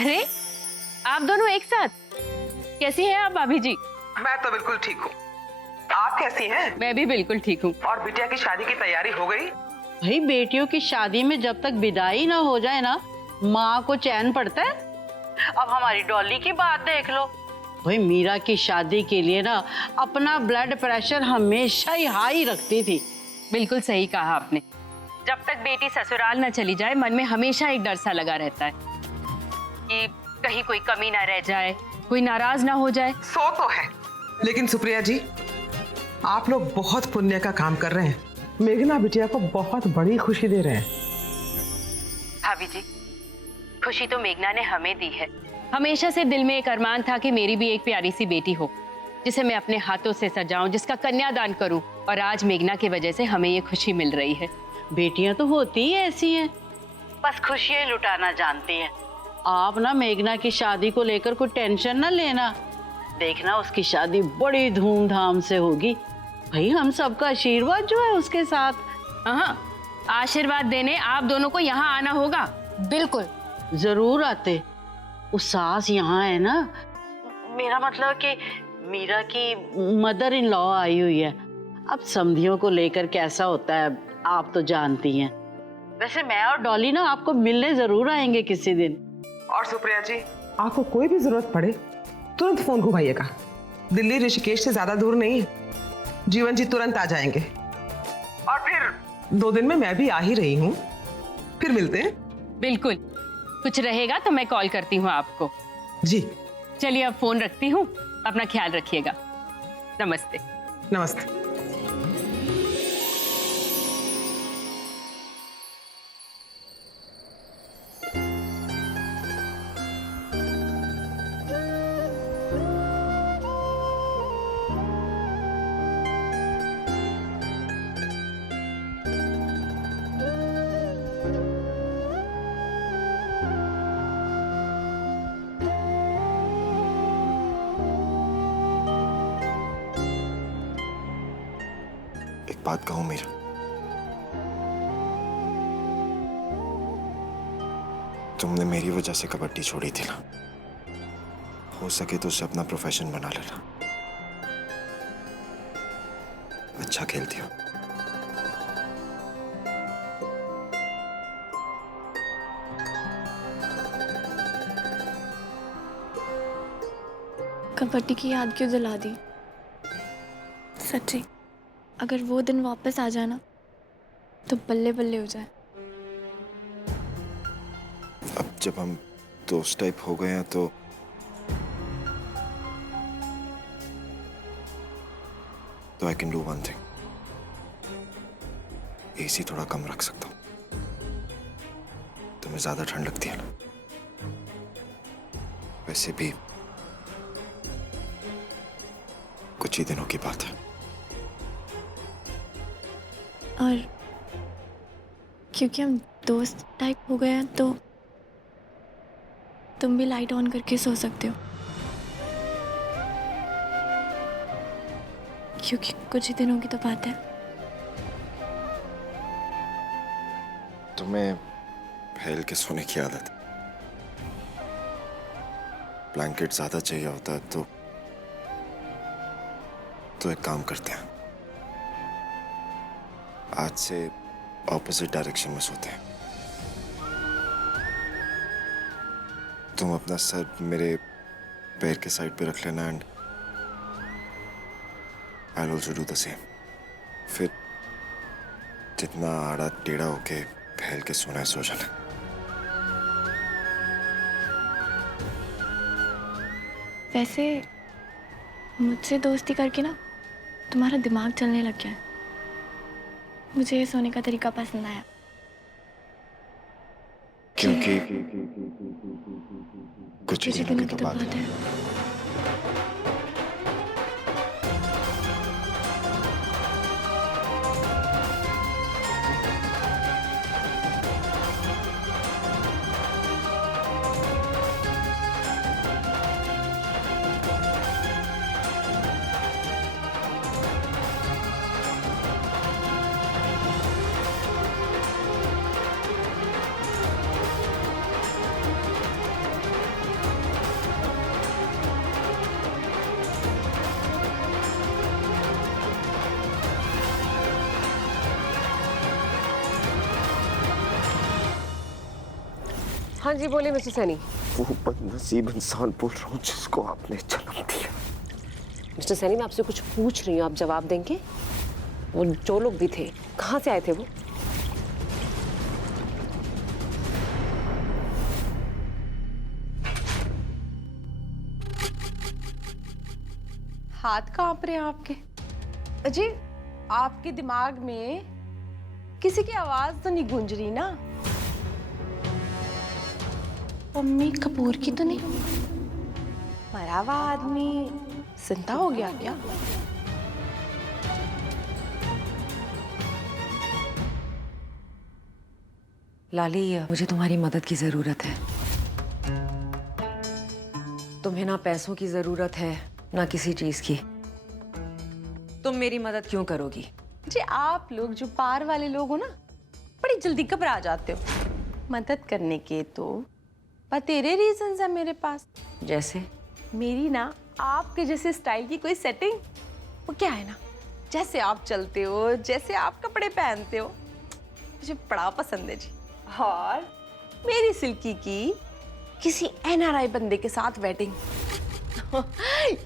अरे आप दोनों एक साथ? कैसी हैं आप भाभी जी? मैं तो बिल्कुल ठीक हूँ। आप कैसी हैं? मैं भी बिल्कुल ठीक हूँ। और बिटिया की शादी की तैयारी हो गई? भाई बेटियों की शादी में जब तक विदाई ना हो जाए ना, माँ को चैन पड़ता है। अब हमारी डॉली की बात देख लो। भाई मीरा की शादी के लिए ना अपना ब्लड प्रेशर हमेशा ही हाई रखती थी। बिल्कुल सही कहा आपने। जब तक बेटी ससुराल न चली जाए मन में हमेशा एक डर सा लगा रहता है कि कहीं कोई कमी ना रह जाए, कोई नाराज ना हो जाए। सो तो है, लेकिन सुप्रिया जी आप लोग बहुत पुण्य का काम कर रहे हैं। मेघना बिटिया को बहुत बड़ी खुशी दे रहे हैं। भाभी जी, खुशी तो मेघना ने हमें दी है। हमेशा से दिल में एक अरमान था कि मेरी भी एक प्यारी सी बेटी हो जिसे मैं अपने हाथों से सजाऊं, जिसका कन्यादान करूं, और आज मेघना की वजह से हमें ये खुशी मिल रही है। बेटियां तो होती ही ऐसी हैं, बस खुशियां लुटाना जानती हैं। आप ना मेघना की शादी को लेकर कोई टेंशन ना लेना। देखना उसकी शादी बड़ी धूमधाम से होगी। भाई हम सबका आशीर्वाद जो है उसके साथ। हाँ, आशीर्वाद देने आप दोनों को यहाँ आना होगा। बिल्कुल जरूर आते। उस सास यहाँ है ना, मेरा मतलब कि मीरा की मदर इन लॉ आई हुई है। अब समधियों को लेकर कैसा होता है आप तो जानती हैं। वैसे मैं और डॉली ना आपको मिलने जरूर आएंगे किसी दिन। और सुप्रिया जी आपको कोई भी जरूरत पड़े तुरंत फोन घुमाइएगा। दिल्ली ऋषिकेश से ज्यादा दूर नहीं, जीवन जी तुरंत आ जाएंगे। और फिर 2 दिन में मैं भी आ ही रही हूँ, फिर मिलते हैं। बिल्कुल, कुछ रहेगा तो मैं कॉल करती हूँ आपको। जी चलिए अब फोन रखती हूँ, अपना ख्याल रखिएगा। नमस्ते। नमस्ते। एक बात कहूं मीरा, तुमने मेरी वजह से कबड्डी छोड़ी थी ना, हो सके तो उसे अपना प्रोफेशन बना लेना। अच्छा खेलती हो। कबड्डी की याद क्यों दिला दी? सच्ची अगर वो दिन वापस आ जाए ना तो बल्ले बल्ले हो जाए। अब जब हम दोस्त टाइप हो गए हैं तो I can do one thing. AC थोड़ा कम रख सकता हूं। तुम्हें ज्यादा ठंड लगती है ना, वैसे भी कुछ ही दिनों की बात है। और क्योंकि हम दोस्त टाइप हो गए हैं तो तुम भी लाइट ऑन करके सो सकते हो, क्योंकि कुछ ही दिनों की तो बात है। तुम्हें फैल के सोने की आदत, ब्लैंकेट ज्यादा चाहिए होता है तो एक काम करते हैं, आज से ऑपोजिट डायरेक्शन में सोते हैं। तुम अपना सर मेरे पैर के साइड पे रख लेना and I will also do the same. फिर जितना आड़ा टेढ़ा होके फैल के सोना है सो जाना। वैसे मुझसे दोस्ती करके ना तुम्हारा दिमाग चलने लग गया है। मुझे ये सोने का तरीका पसंद आया। क्योंकि कुछ ही दिनों की तो बात है। हाँ जी बोलिए मिस्टर सैनी। वो बदनसीब इंसान बोल रहा हूँ जिसको आपने जन्म दिया। मिस्टर सैनी मैं आपसे कुछ पूछ रही हूँ, आप जवाब देंगे? वो जो लोग भी थे कहाँ से आए थे वो? हाथ कांप रहे हैं आपके? अजय, आपके दिमाग में किसी की आवाज तो नहीं गूंज रही ना? मम्मी कपूर की तो नहीं? मरा हुआ आदमी जिंदा हो गया क्या? लाली, मुझे तुम्हारी मदद की जरूरत है। तुम्हें ना पैसों की जरूरत है ना किसी चीज की। तुम मेरी मदद क्यों करोगी? जी आप लोग जो पार वाले लोग हो ना, बड़ी जल्दी घबरा जाते हो। मदद करने के तो बतेरे रीजंस है मेरे पास। जैसे? मेरी ना आपके जैसे स्टाइल की कोई सेटिंग, वो क्या है ना, जैसे आप चलते हो, जैसे आप कपड़े पहनते हो, मुझे बड़ा पसंद है जी। और मेरी सिल्की की किसी एनआरआई बंदे के साथ wedding.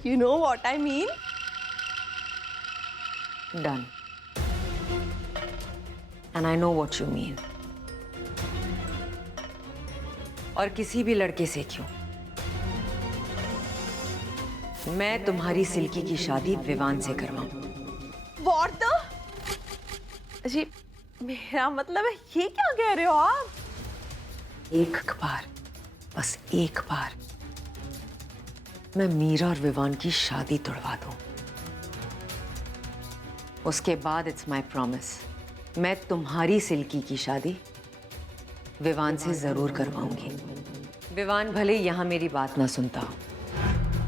You know what I mean? Done. And I know what you mean. और किसी भी लड़के से क्यों, मैं तुम्हारी सिल्की की शादी विवान से करवाऊं। What the? जी मेरा मतलब है, ये क्या कह रहे हो आप? एक बार, बस एक बार मैं मीरा और विवान की शादी तोड़वा दूं, उसके बाद इट्स माय प्रॉमिस, मैं तुम्हारी सिल्की की शादी विवान से जरूर करवाऊंगी। विवान भले यहां मेरी बात ना सुनता हो,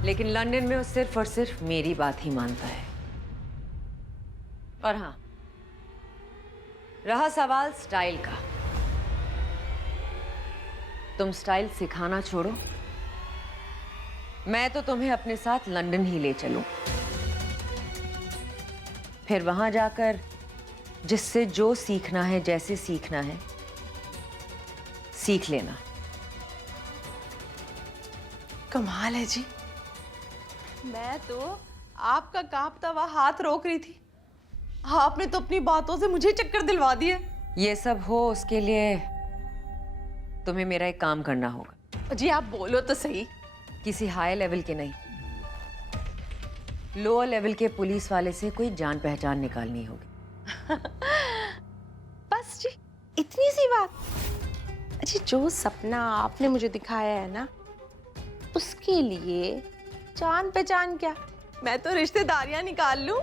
लेकिन लंदन में वो सिर्फ और सिर्फ मेरी बात ही मानता है। और हाँ, रहा सवाल स्टाइल का, तुम स्टाइल सिखाना छोड़ो, मैं तो तुम्हें अपने साथ लंदन ही ले चलूं। फिर वहां जाकर जिससे जो सीखना है, जैसे सीखना है, सीख लेना। कमाल है जी। मैं तो आपका कांपता हुआ हाथ रोक रही थी, आपने तो अपनी बातों से मुझे चक्कर दिलवा दिए। ये सब हो उसके लिए तुम्हें मेरा एक काम करना होगा। जी आप बोलो तो सही। किसी हाई लेवल के नहीं, लोअर लेवल के पुलिस वाले से कोई जान पहचान निकालनी होगी। बस जी इतनी सी बात। जी जो सपना आपने मुझे दिखाया है ना, उसके लिए जान पहचान क्या, मैं तो रिश्तेदारियां निकाल लूं।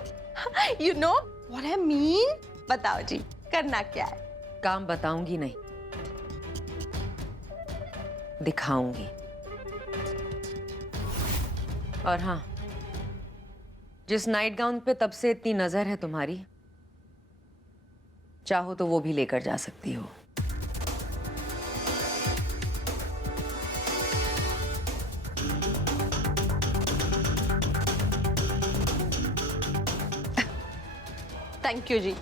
You know what I mean? बताओ जी करना क्या है? काम बताऊंगी नहीं, दिखाऊंगी। और हाँ, जिस नाइट गाउन पे तब से इतनी नजर है तुम्हारी, चाहो तो वो भी लेकर जा सकती हो। थैंक यू जी।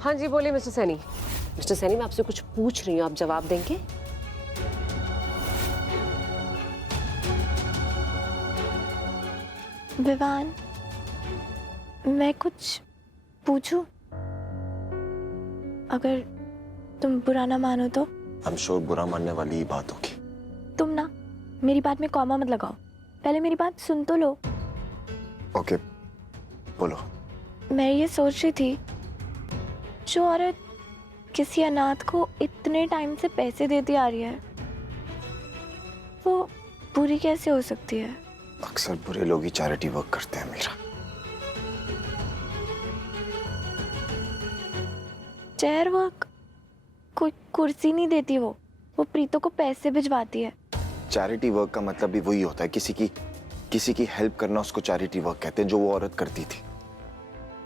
हाँ जी बोलिए मिस्टर सैनी। मिस्टर सैनी मैं आपसे कुछ पूछ रही हूँ, आप जवाब देंगे? विवान, मैं कुछ पूछूं? अगर तुम बुरा ना मानो तो। I'm sure बुरा मानने वाली ही बात होगी। तुम ना मेरी बात में कॉमा मत लगाओ, पहले मेरी बात सुन तो लो। ओके, बोलो। मैं ये सोच रही थी, जो औरत किसी अनाथ को इतने टाइम से पैसे देती आ रही है, वो बुरी कैसे हो सकती है? अक्सर बुरे लोग ही चैरिटी वर्क करते हैं मीरा। Chair work? कोई कुर्सी नहीं देती वो प्रीतो को पैसे भिजवाती है। चैरिटी वर्क का मतलब भी वही होता है, किसी की हेल्प करना, उसको चैरिटी वर्क कहते हैं, जो वो औरत करती थी।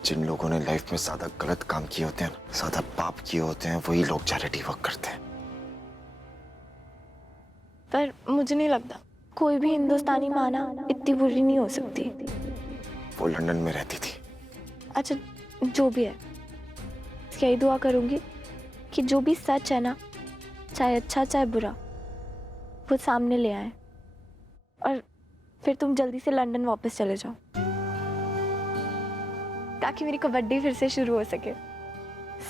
जिन लोगों ने लाइफ में ज्यादा गलत काम किए होते हैं, ज्यादा पाप किए होते हैं, वही लोग चैरिटी वर्क करते हैं। पर मुझे नहीं लगता कोई भी हिंदुस्तानी माँ ना इतनी बुरी नहीं हो सकती। वो लंदन में रहती थी। अच्छा, जो भी है, यही दुआ करूंगी कि जो भी सच है ना, चाहे अच्छा चाहे बुरा, वो सामने ले आए और फिर तुम जल्दी से लंदन वापस चले जाओ, ताकि मेरी कबड्डी फिर से शुरू हो सके।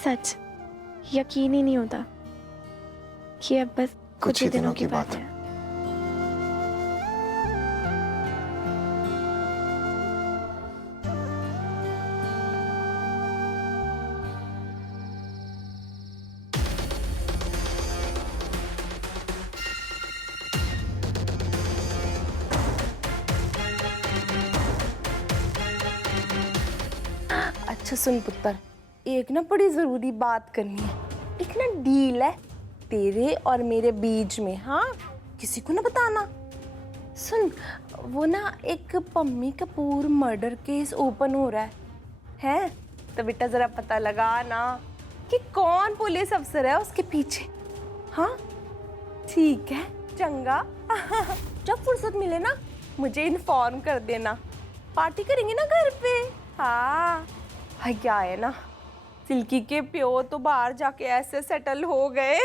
सच यकीन ही नहीं होता कि अब बस कुछ ही दिनों की बात है। अच्छा सुन पुत्र, एक ना बड़ी जरूरी बात करनी है। एक ना डील है तेरे और मेरे बीच में, हाँ, किसी को ना बताना। सुन, वो ना एक Pammi Kapoor murder case open हो रहा है तो बेटा जरा पता लगा ना कि कौन पुलिस अफसर है उसके पीछे। हाँ ठीक है, चंगा। जब फुर्सत मिले ना मुझे इन्फॉर्म कर देना, पार्टी करेंगे ना घर पे। हाँ क्या है ना, सिल्की के प्यो तो बाहर जाके ऐसे सेटल हो गए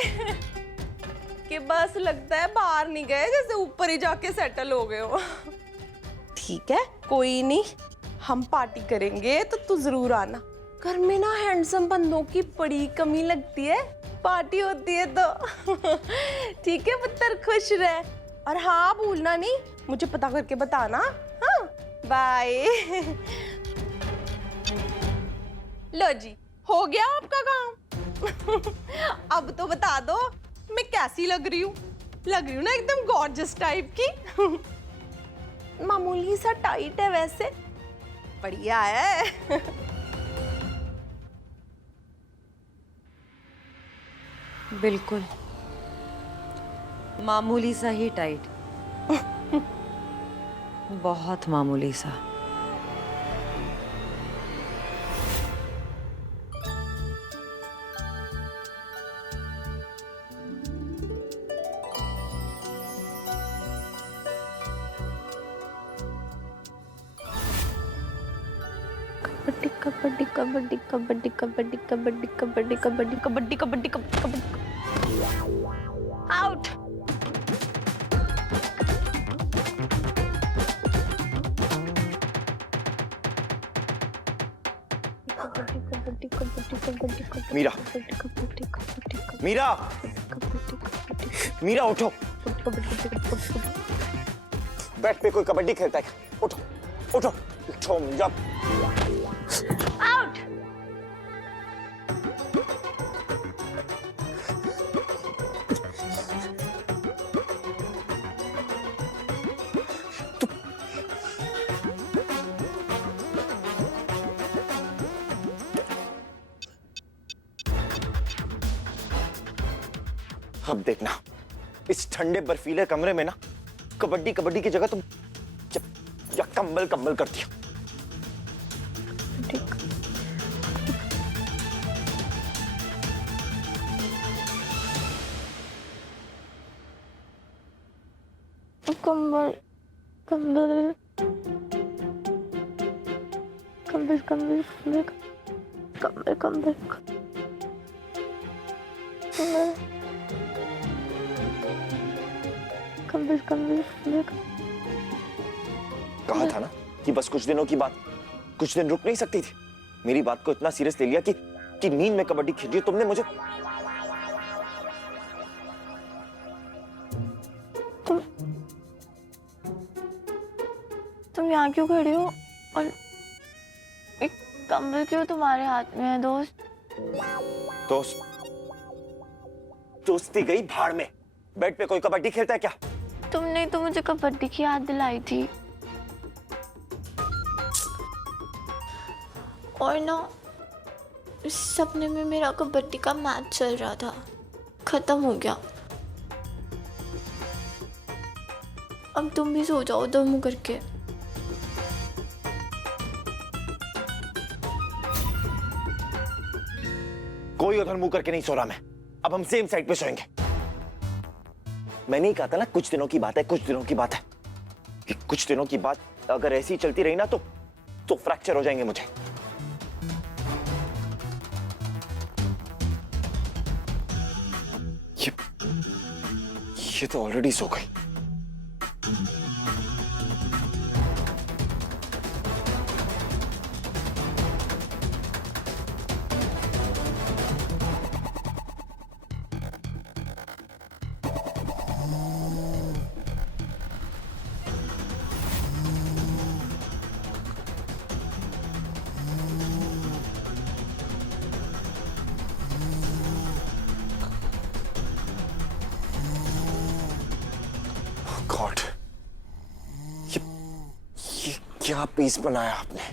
कि बस लगता है बाहर नहीं गए, जैसे ऊपर ही जाके सेटल हो गए हो। ठीक है, कोई नहीं, हम पार्टी करेंगे तो तू जरूर आना। घर में ना हैंडसम बंदों की बड़ी कमी लगती है, पार्टी होती है तो। ठीक है पुत्र, खुश रह। और हाँ भूलना नहीं, मुझे पता करके बताना। हाँ बाय। लो जी, हो गया आपका काम। अब तो बता दो मैं कैसी लग रही हूँ? लग रही हूँ ना एकदम गॉर्जियस टाइप की। मामूली सा टाइट है वैसे, बढ़िया है। बिल्कुल मामूली सा ही टाइट। बहुत मामूली सा। कबड्डी कबड्डी कबड्डी कबड्डी कबड्डी कबड्डी कबड्डी कबड्डी कबड्डी कबड्डी कबड्डी। आउट। मीरा, मीरा, मीरा उठो। बैठ पे कोई कबड्डी खेलता है, उठो उठो उठो मीरा। आउट। अब देखना, इस ठंडे बर्फीले कमरे में ना कबड्डी कबड्डी की जगह तुम या कंबल कंबल करती हो। कंबल कंबल कंबल कंबल कंबल कंबल कंबल कंबल कंबल कंबल। कहा था ना कि बस कुछ दिनों की बात, कुछ दिन रुक नहीं सकती थी। मेरी बात को इतना सीरियस ले लिया कि नींद में कबड्डी खेल रही हो तुमने मुझे। तुम यहाँ क्यों खड़े हो और एक कंबल क्यों तुम्हारे हाथ में है दोस्त? दोस्ती गई भाड़ में। बेड पे कोई कबड्डी खेलता है क्या? तुमने तो मुझे कबड्डी की याद दिलाई थी। और ना इस सपने में मेरा कबड्डी का मैच चल रहा था, खत्म हो गया। अब तुम भी सो जाओ दो मुंह करके। कोई उधर मुंह करके नहीं सो रहा मैं। अब हम सेम साइड पे सोएंगे। मैंने ही कहा था ना, कुछ दिनों की बात है, कुछ दिनों की बात है। कि कुछ दिनों की बात अगर ऐसी ही चलती रही ना तो फ्रैक्चर हो जाएंगे मुझे। ये तो ऑलरेडी सो गई। गॉड, ये क्या पीस बनाया आपने?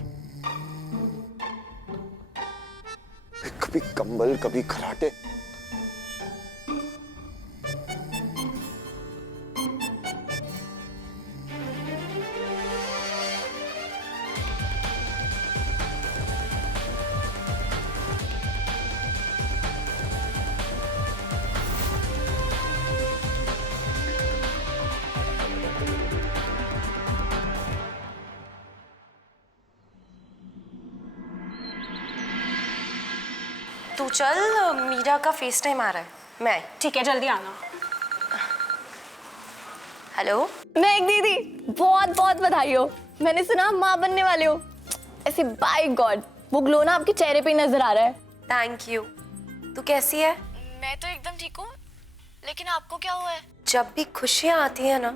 कभी कंबल, कभी खराटे। तू चल, मीरा का फेस टाइम आ रहा है। मैं ठीक है, जल्दी आना। हेलो मैं एक दीदी, बहुत बहुत बधाई हो। मैंने सुना आप माँ बनने वाले हो। ऐसे बाय गॉड वो ग्लो ना आपके चेहरे पे ही नजर आ रहा है। Thank you. तू कैसी है? मैं तो एकदम ठीक हूँ, लेकिन आपको क्या हुआ है? जब भी खुशियाँ आती है ना,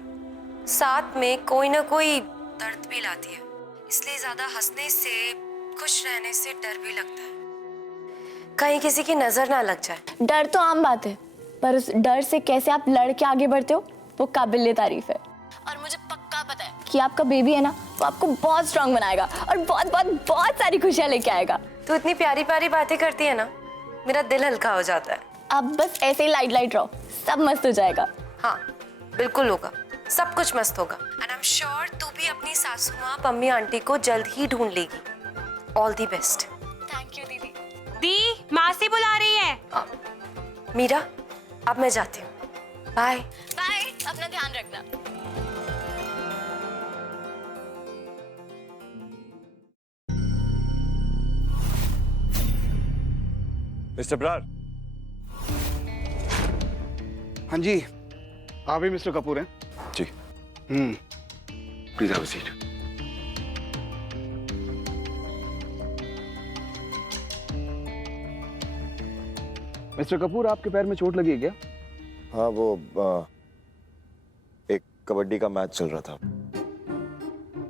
साथ में कोई ना कोई दर्द भी लाती है। इसलिए ज्यादा हंसने से, खुश रहने से डर भी लगता है, कहीं किसी की नजर ना लग जाए। डर तो आम बात है, पर उस डर से कैसे आप लड़ के आगे बढ़ते हो वो काबिल तारीफ है। और मुझे पक्का पता है कि आपका बेबी है ना, वो आपको बहुत स्ट्रांग बनाएगा और बहुत बहुत बहुत सारी खुशियां लेके आएगा। तू इतनी प्यारी प्यारी बातें करती है ना, मेरा दिल हल्का हो जाता है। आप बस ऐसे ही लाइट लाइट रहो, सब मस्त हो जाएगा। हाँ बिल्कुल होगा, सब कुछ मस्त होगा। एंड आई एम श्योर तू भी अपनी सासू माँ पम्मी आंटी को जल्द ही ढूंढ लेगी। All the best. Thank you दीदी। दी, मासी बुला रही है। मीरा, अब मैं जाती हूँ। बाय बाय, अपना ध्यान रखना। मिस्टर ब्रार। हाँ जी, आप ही मिस्टर कपूर हैं? जी। Please have a seat. Mister Kapoor, आपके पैर में चोट लगी है क्या? हाँ, वो एक कबड्डी का मैच चल रहा था।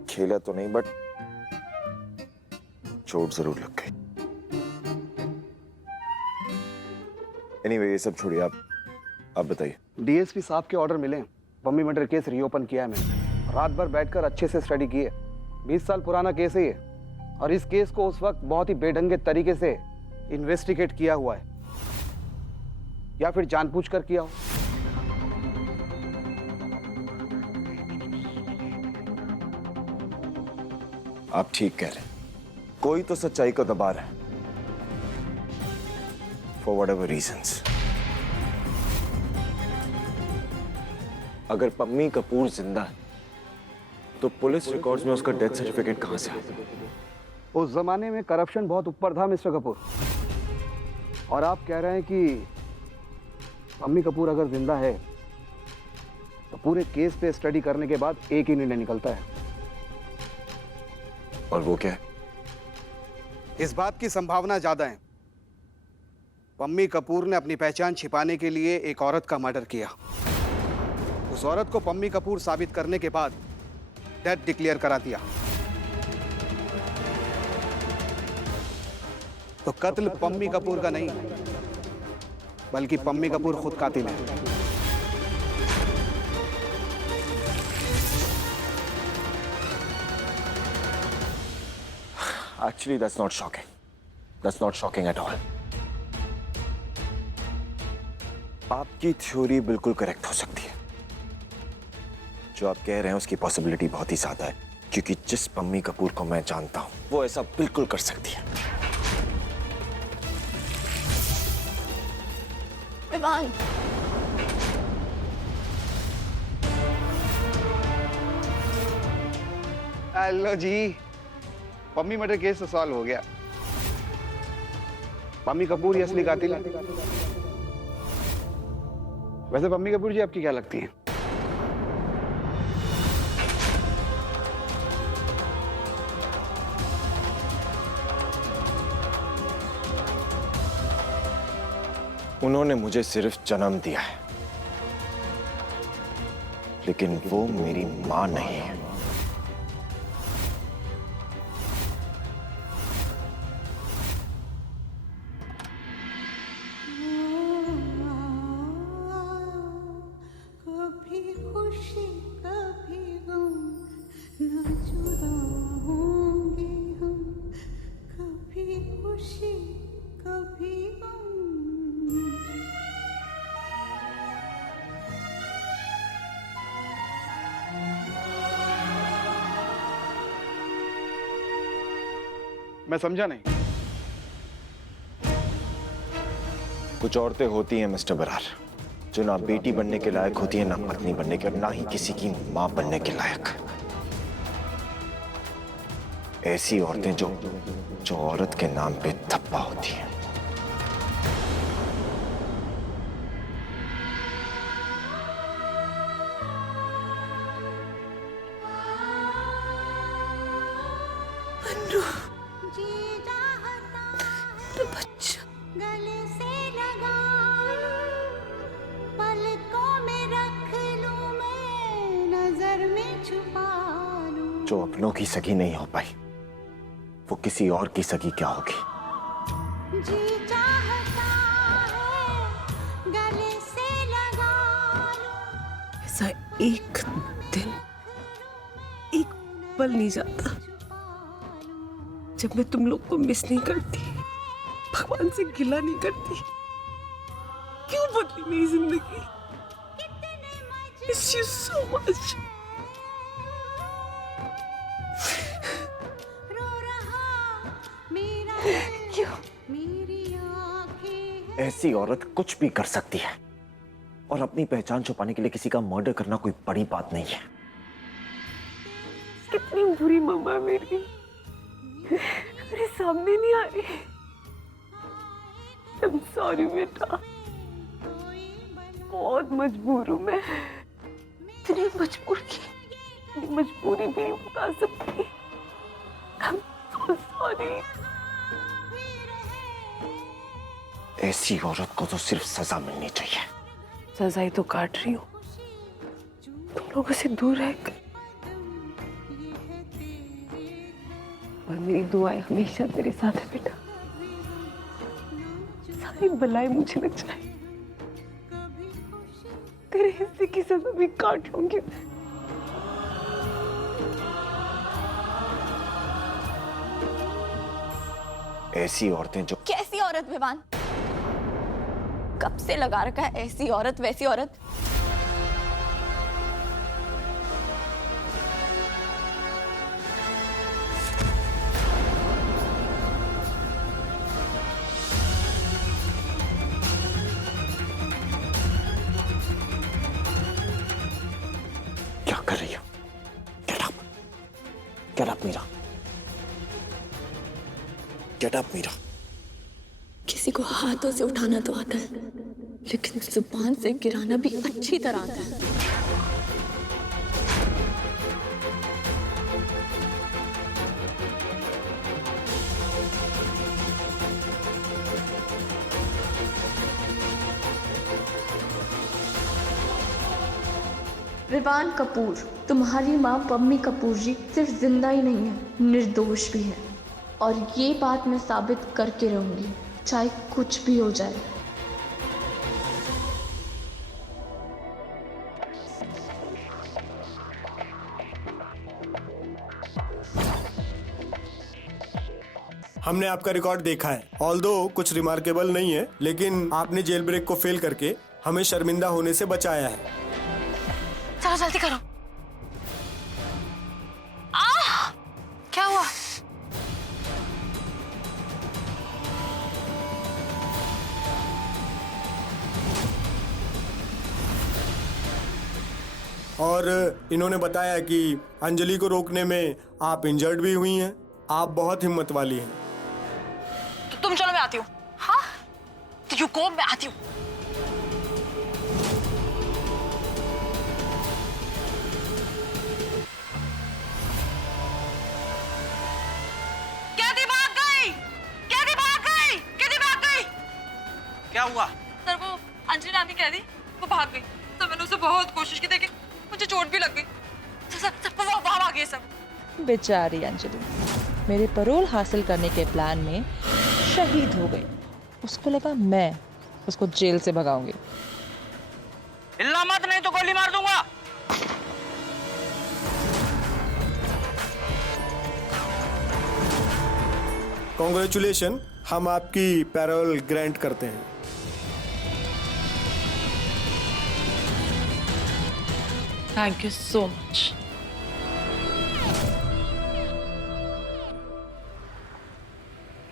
खेला तो नहीं, बट चोट जरूर लग गई। एनीवे, ये सब छोड़िए, आप बताइए। डीएसपी साहब के ऑर्डर मिले। पम्मी मर्डर केस रीओपन किया है मैंने। रात भर बैठकर अच्छे से स्टडी की है। 20 साल पुराना केस है ये, और इस केस को उस वक्त बहुत ही बेढंगे तरीके से इन्वेस्टिगेट किया हुआ है, या फिर जानबूझकर किया हो। आप ठीक कह रहे हैं, कोई तो सच्चाई को दबा रहा है, फॉर व्हाटएवर रीजंस। अगर पम्मी कपूर जिंदा है तो पुलिस रिकॉर्ड्स में उसका डेथ सर्टिफिकेट कहां से आया? उस जमाने में करप्शन बहुत ऊपर था मिस्टर कपूर, और आप कह रहे हैं कि पम्मी कपूर अगर जिंदा है तो पूरे केस पे स्टडी करने के बाद एक ही निर्णय निकलता है। और वो क्या है? इस बात की संभावना ज्यादा है पम्मी कपूर ने अपनी पहचान छिपाने के लिए एक औरत का मर्डर किया। उस औरत को पम्मी कपूर साबित करने के बाद डेथ डिक्लेयर करा दिया। तो कत्ल पम्मी कपूर का नहीं, बल्कि पम्मी कपूर खुद कातिल है। Actually, that's not shocking. That's not shocking at all. आपकी थ्योरी बिल्कुल करेक्ट हो सकती है। जो आप कह रहे हैं उसकी पॉसिबिलिटी बहुत ही ज्यादा है, क्योंकि जिस पम्मी कपूर को मैं जानता हूं वो ऐसा बिल्कुल कर सकती है। विवान, हेलो जी, पम्मी मर्डर केस तो सॉल्व हो गया। पम्मी कपूर ही असली कातिल है। वैसे पम्मी कपूर जी आपकी क्या लगती हैं? उन्होंने मुझे सिर्फ जन्म दिया है, लेकिन वो मेरी मां नहीं है। कभी खुशी कभी गम, ना जुदा होंगे हम, कभी खुशी कभी गम। मैं समझा नहीं। कुछ औरतें होती हैं मिस्टर बरार, जो ना बेटी बनने के लायक होती है, ना पत्नी बनने के, और ना ही किसी की मां बनने के लायक। ऐसी औरतें जो औरत के नाम पे धप्पा होती हैं। गले से लगा लूं, पलकों में रख लूं, मैं नजर में छुपा लूं। जो अपनों की सगी नहीं हो पाई, वो किसी और की सगी क्या होगी? जी चाहता है गले से लगा लूं। ऐसा एक दिन, एक पल नहीं जाता जब मैं तुम लोग को मिस नहीं करती, भगवान से गिला नहीं करती। क्यों बदली मेरी जिंदगी? Miss you so much. रो रहा मेरा क्यों? मेरी आंखें हैं। ऐसी औरत कुछ भी कर सकती है, और अपनी पहचान छुपाने के लिए किसी का मर्डर करना कोई बड़ी बात नहीं है। कितनी बुरी मम्मा मेरी, मेरे सामने नहीं आ रही। I'm sorry बेटा, बहुत मजबूर हूँ मैं। इतनी मजबूर की इतनी मजबूरी भी नहीं बता सकती। I'm so sorry। ऐसी औरत को तो सिर्फ सजा मिलनी चाहिए। सजाई तो काट रही हूँ, तुम लोगों से दूर रहकर। और मेरी दुआएं हमेशा तेरे साथ है बेटा। सारी भलाई मुझे लग जाए, तेरे हिस्से की सजा भी काट लूंगी। ऐसी औरतें जो कैसी औरत विवान? कब से लगा रखा है ऐसी औरत वैसी औरत? क्या कर रही हो? Get up Meera, Get up Meera. किसी को हाथों से उठाना तो आता है, लेकिन जुबान से गिराना भी अच्छी तरह आता है। विवान कपूर, तुम्हारी माँ पम्मी कपूर जी सिर्फ जिंदा ही नहीं है, निर्दोष भी है। और ये बात मैं साबित करके रहूंगी, चाहे कुछ भी हो जाए। हमने आपका रिकॉर्ड देखा है, ऑल्दो कुछ रिमार्केबल नहीं है, लेकिन आपने जेल ब्रेक को फेल करके हमें शर्मिंदा होने से बचाया है। चलो जल्दी करो। क्या हुआ? और इन्होंने बताया कि अंजलि को रोकने में आप इंजर्ड भी हुई हैं। आप बहुत हिम्मत वाली हैं। तो तुम चलो, मैं आती हूँ। हाँ, तो यू गो, मैं आती हूँ। क्या हुआ? सर, वो अंजलि नानी कह रही वो भाग गई। तो मैंने उसे बहुत कोशिश की, देखी मुझे चोट भी लग गई। सर वो वहां भाग गए सब। बेचारी अंजलि मेरे पैरोल हासिल करने के प्लान में शहीद हो गई। उसको लगा मैं उसको जेल से भगाऊंगी। हिलना मत, नहीं तो गोली मार दूंगा। कॉन्ग्रेचुलेशन, हम आपकी पैरोल ग्रांट करते हैं। Thank you so much.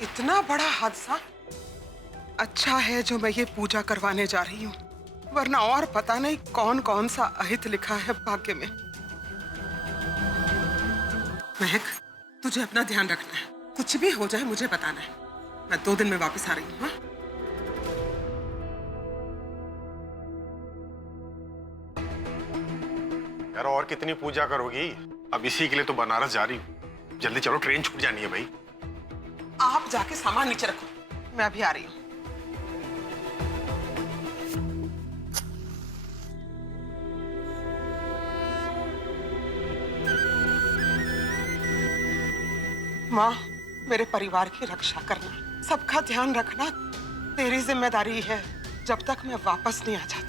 इतना बड़ा हादसा। अच्छा है जो मैं ये पूजा करवाने जा रही हूँ, वरना और पता नहीं कौन कौन सा अहित लिखा है भाग्य में। महक, तुझे अपना ध्यान रखना है। कुछ भी हो जाए मुझे बताना है। मैं 2 दिन में वापस आ रही हूँ। हाँ? यार और कितनी पूजा करोगी? अब इसी के लिए तो बनारस जा रही हूँ। जल्दी चलो, ट्रेन छूट जानी है भाई। आप जाके सामान नीचे रखो, मैं अभी आ रही हूँ। माँ, मेरे परिवार की रक्षा करना, सबका ध्यान रखना तेरी जिम्मेदारी है जब तक मैं वापस नहीं आ जाती।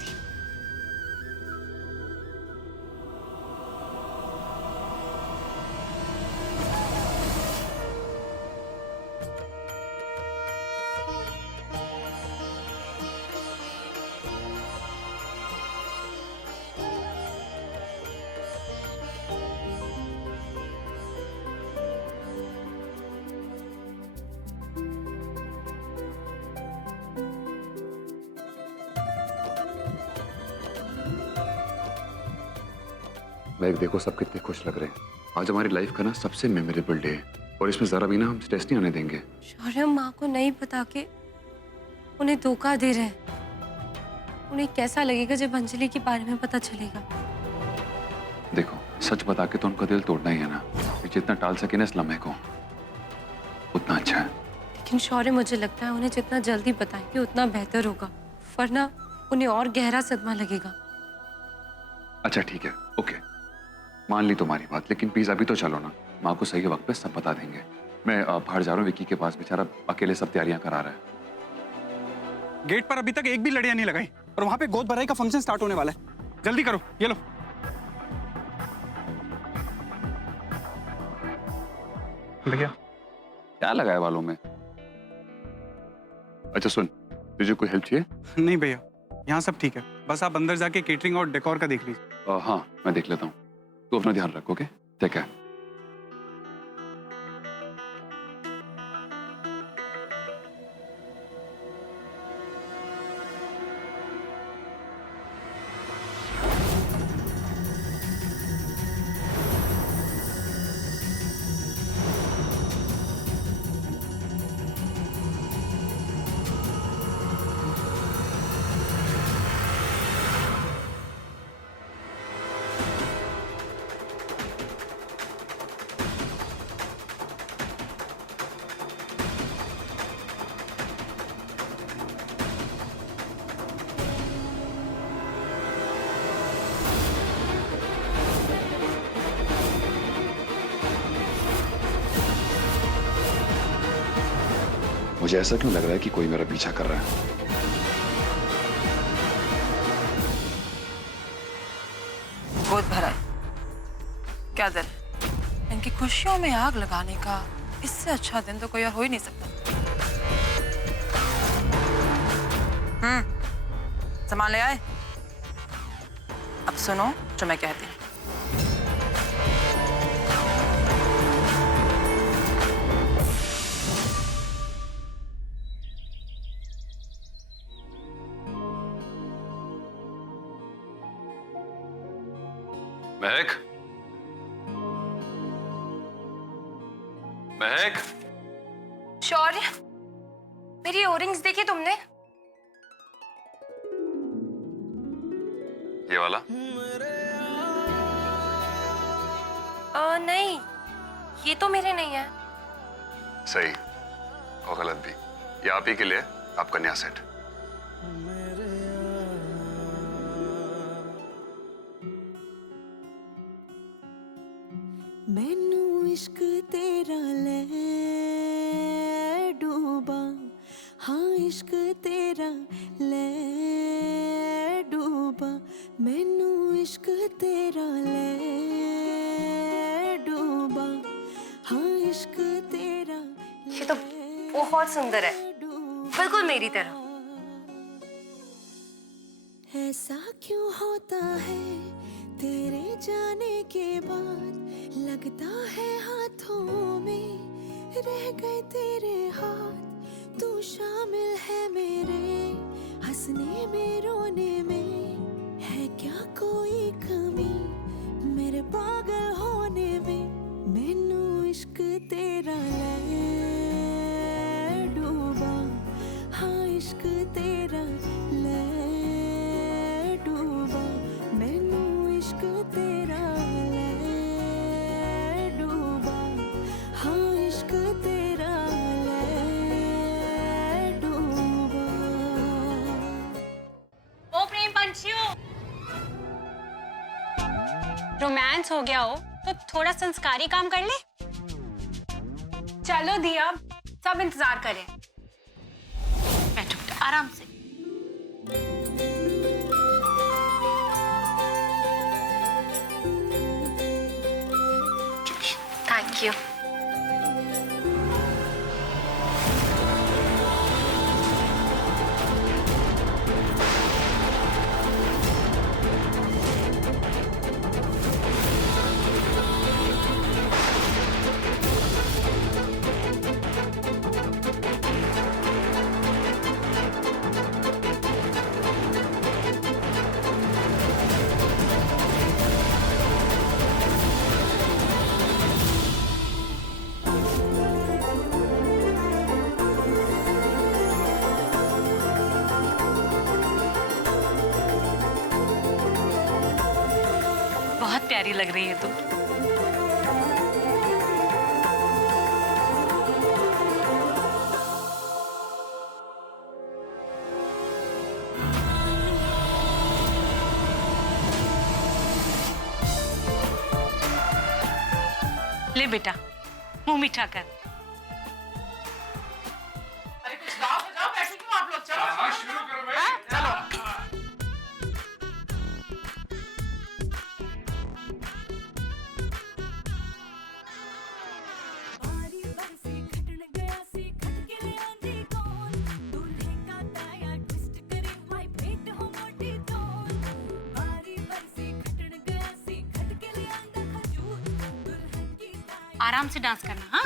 लाइक देखो सब कितने खुश लग रहे हैं। आज हमारी लाइफ का ना सबसे मेमोरेबल डे है और इसमें जरा भी ना हम स्ट्रेस नहीं आने देंगे। शौर्य माँ को नहीं बता के उन्हें धोखा दे रहे हैं। उन्हें कैसा लगेगा जब अंजलि के बारे में पता चलेगा? देखो सच बता के तो उनका दिल तोड़ना ही है ना। जितना टाल सके ना इस लम्हे को उतना अच्छा है। लेकिन शौर्य मुझे लगता है उन्हें जितना जल्दी बताएंगे उतना बेहतर होगा, वरना उन्हें और गहरा सदमा लगेगा। अच्छा ठीक है, ओके मान ली तुम्हारी बात, लेकिन प्लीज अभी तो चलो ना। माँ को सही वक्त पे सब बता देंगे। मैं बाहर जा रहा हूँ विक्की के पास, बेचारा अकेले सब तैयारियां करा रहा है। गेट पर अभी तक एक भी लड़ियां नहीं लगाई और वहां पे गोद भराई का फंक्शन स्टार्ट होने वाला है। जल्दी करो, ये लो। भैया क्या लगाया बालों में? अच्छा सुन, तुझे कोई हेल्प चाहिए? नहीं भैया, यहाँ सब ठीक है। बस आप अंदर जाके केटरिंग और डेकोर का देख लीजिए। हाँ मैं देख लेता हूँ। तू अपना ध्यान रखो, ओके? ठीक है। मुझे ऐसा क्यों लग रहा है कि कोई मेरा पीछा कर रहा है? गोद भरा क्या दिन? इनकी खुशियों में आग लगाने का इससे अच्छा दिन तो कोई और हो ही नहीं सकता। सामान ले आए? अब सुनो जो मैं कहती हूँ। महक, महक, शौर्य, मेरी इयररिंग्स देखी तुमने? ये वाला? नहीं, ये तो मेरे नहीं है। सही और गलत भी। ये आप ही के लिए, आपका नया सेट। मैनू इश्क तेरा ले डूबा, हाँ इश्क तेरा ले डूबा, मैनू इश्क तेरा ले डूबा, हाँ इश्क तेरा। ये तो बहुत सुंदर है, बिल्कुल मेरी तरह। ऐसा क्यों होता है तेरे जाने के बाद, लगता है हाथों में रह गए तेरे हाथ, तू शामिल है मेरे हंसने में रोने में, है क्या कोई कमी मेरे पागल होने में, मैनू इश्क तेरा ले डूबा, हाँ इश्क तेरा ले डूबा, मैनू इश्क तेरा ले डूबा, हाँ इश्क तेरा ले डूबा। ओ प्रेम पंछियों, रोमांस हो गया हो तो थोड़ा संस्कारी काम कर ले। चलो दिया, सब इंतजार करें। बैठो बेटा, आराम से। Thank you. बहुत प्यारी लग रही है तुम। ले बेटा, मुंह मीठा कर। अरे कुछ गाओ बजाओ, बैठे क्यों आप लोग? चलो शुरू करो भाई। चलो। आराम से डांस करना, हाँ?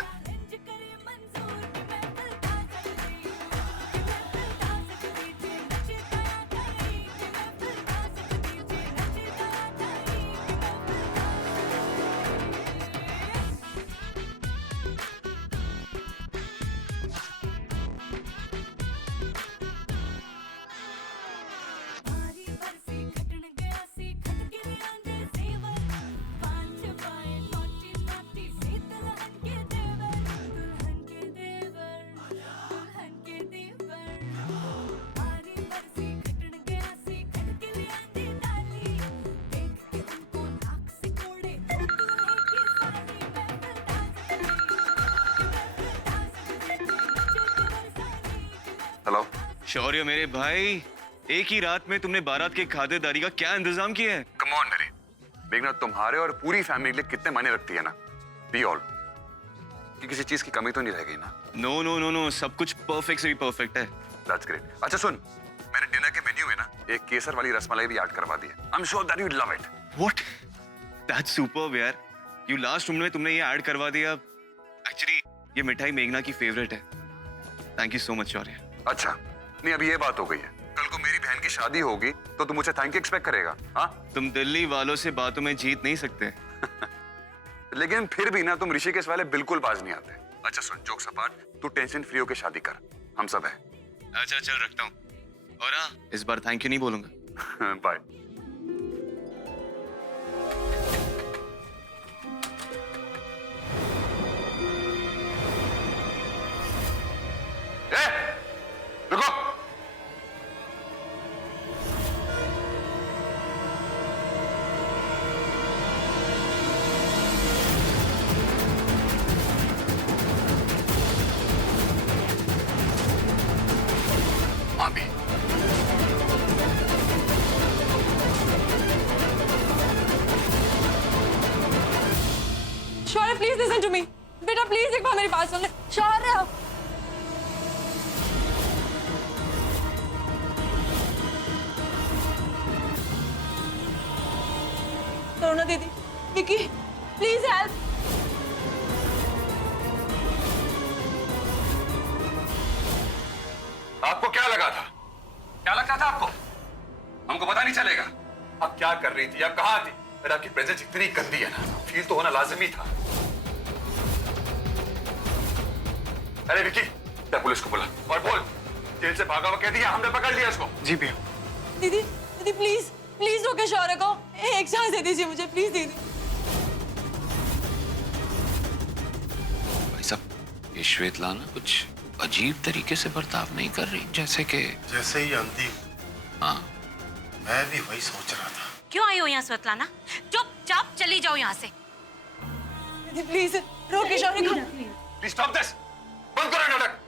हेलो शौर्य मेरे भाई, एक ही रात में तुमने बारात के खातिरदारी का क्या इंतजाम किया है? कम ऑन मेरे मेघना, तुम्हारे और पूरी फैमिली के लिए कितने मायने रखती है ना, बी ऑल कि किसी चीज की कमी तो नहीं रह गई ना? नो नो नो नो, सब कुछ परफेक्ट से भी परफेक्ट है। That's great. अच्छा सुन, मैंने डिनर के मेन्यू में ना एक केसर वाली रसमलाई भी ऐड करवा दी है। I am sure that you will love it. What? That's superb यार। यू लास्ट रूम में तुमने ये ऐड करवा दिया। एक्चुअली ये मिठाई मेघना की फेवरेट है। थैंक यू सो मच शौर्य। अच्छा नहीं, अभी ये बात हो गई है, कल को मेरी बहन की शादी होगी तो तू मुझे थैंक यू एक्सपेक्ट करेगा? हाँ, तुम दिल्ली वालों से बातों में जीत नहीं सकते। लेकिन फिर भी ना तुम ऋषिकेश वाले बिल्कुल बाज नहीं आते। अच्छा सुन, जोक्स अपार्ट, तू टेंशन फ्री होके शादी कर, हम सब है। अच्छा चल रखता हूँ, और हाँ इस बार थैंक यू नहीं बोलूंगा। बाय। रुको, मामी। शौर्य प्लीज लिसन टू मी। बेटा प्लीज एक बार मेरी बात सुन ले। शौर्य करुणा दीदी, विकी प्लीज हेल्प। आपको क्या लगा था? क्या लगता था आपको? हमको पता नहीं चलेगा आप क्या कर रही थी, आप कहाँ थी? पर आपकी प्रेजेंस इतनी गंदी है ना, फील तो होना लाजमी था। अरे विकी, जा पुलिस को बुला और बोल जेल से भागा हुआ कह दिया, हमने पकड़ लिया उसको। जी भैया। दीदी दीदी प्लीज प्लीज रोके शौर्य को, एक चांस दे दीजिए मुझे प्लीज दीदी। भाई साहब, ये श्वेतलाना कुछ अजीब तरीके से बर्ताव नहीं कर रही, जैसे कि जैसे ही जानती। हाँ, मैं भी वही सोच रहा था। क्यों आई हो यहाँ श्वेतलाना? चुपचाप चली जाओ यहाँ से। दीदी प्लीज रोके शौर्य को। प्लीज स्टॉप दिस, बंद करो नाटक,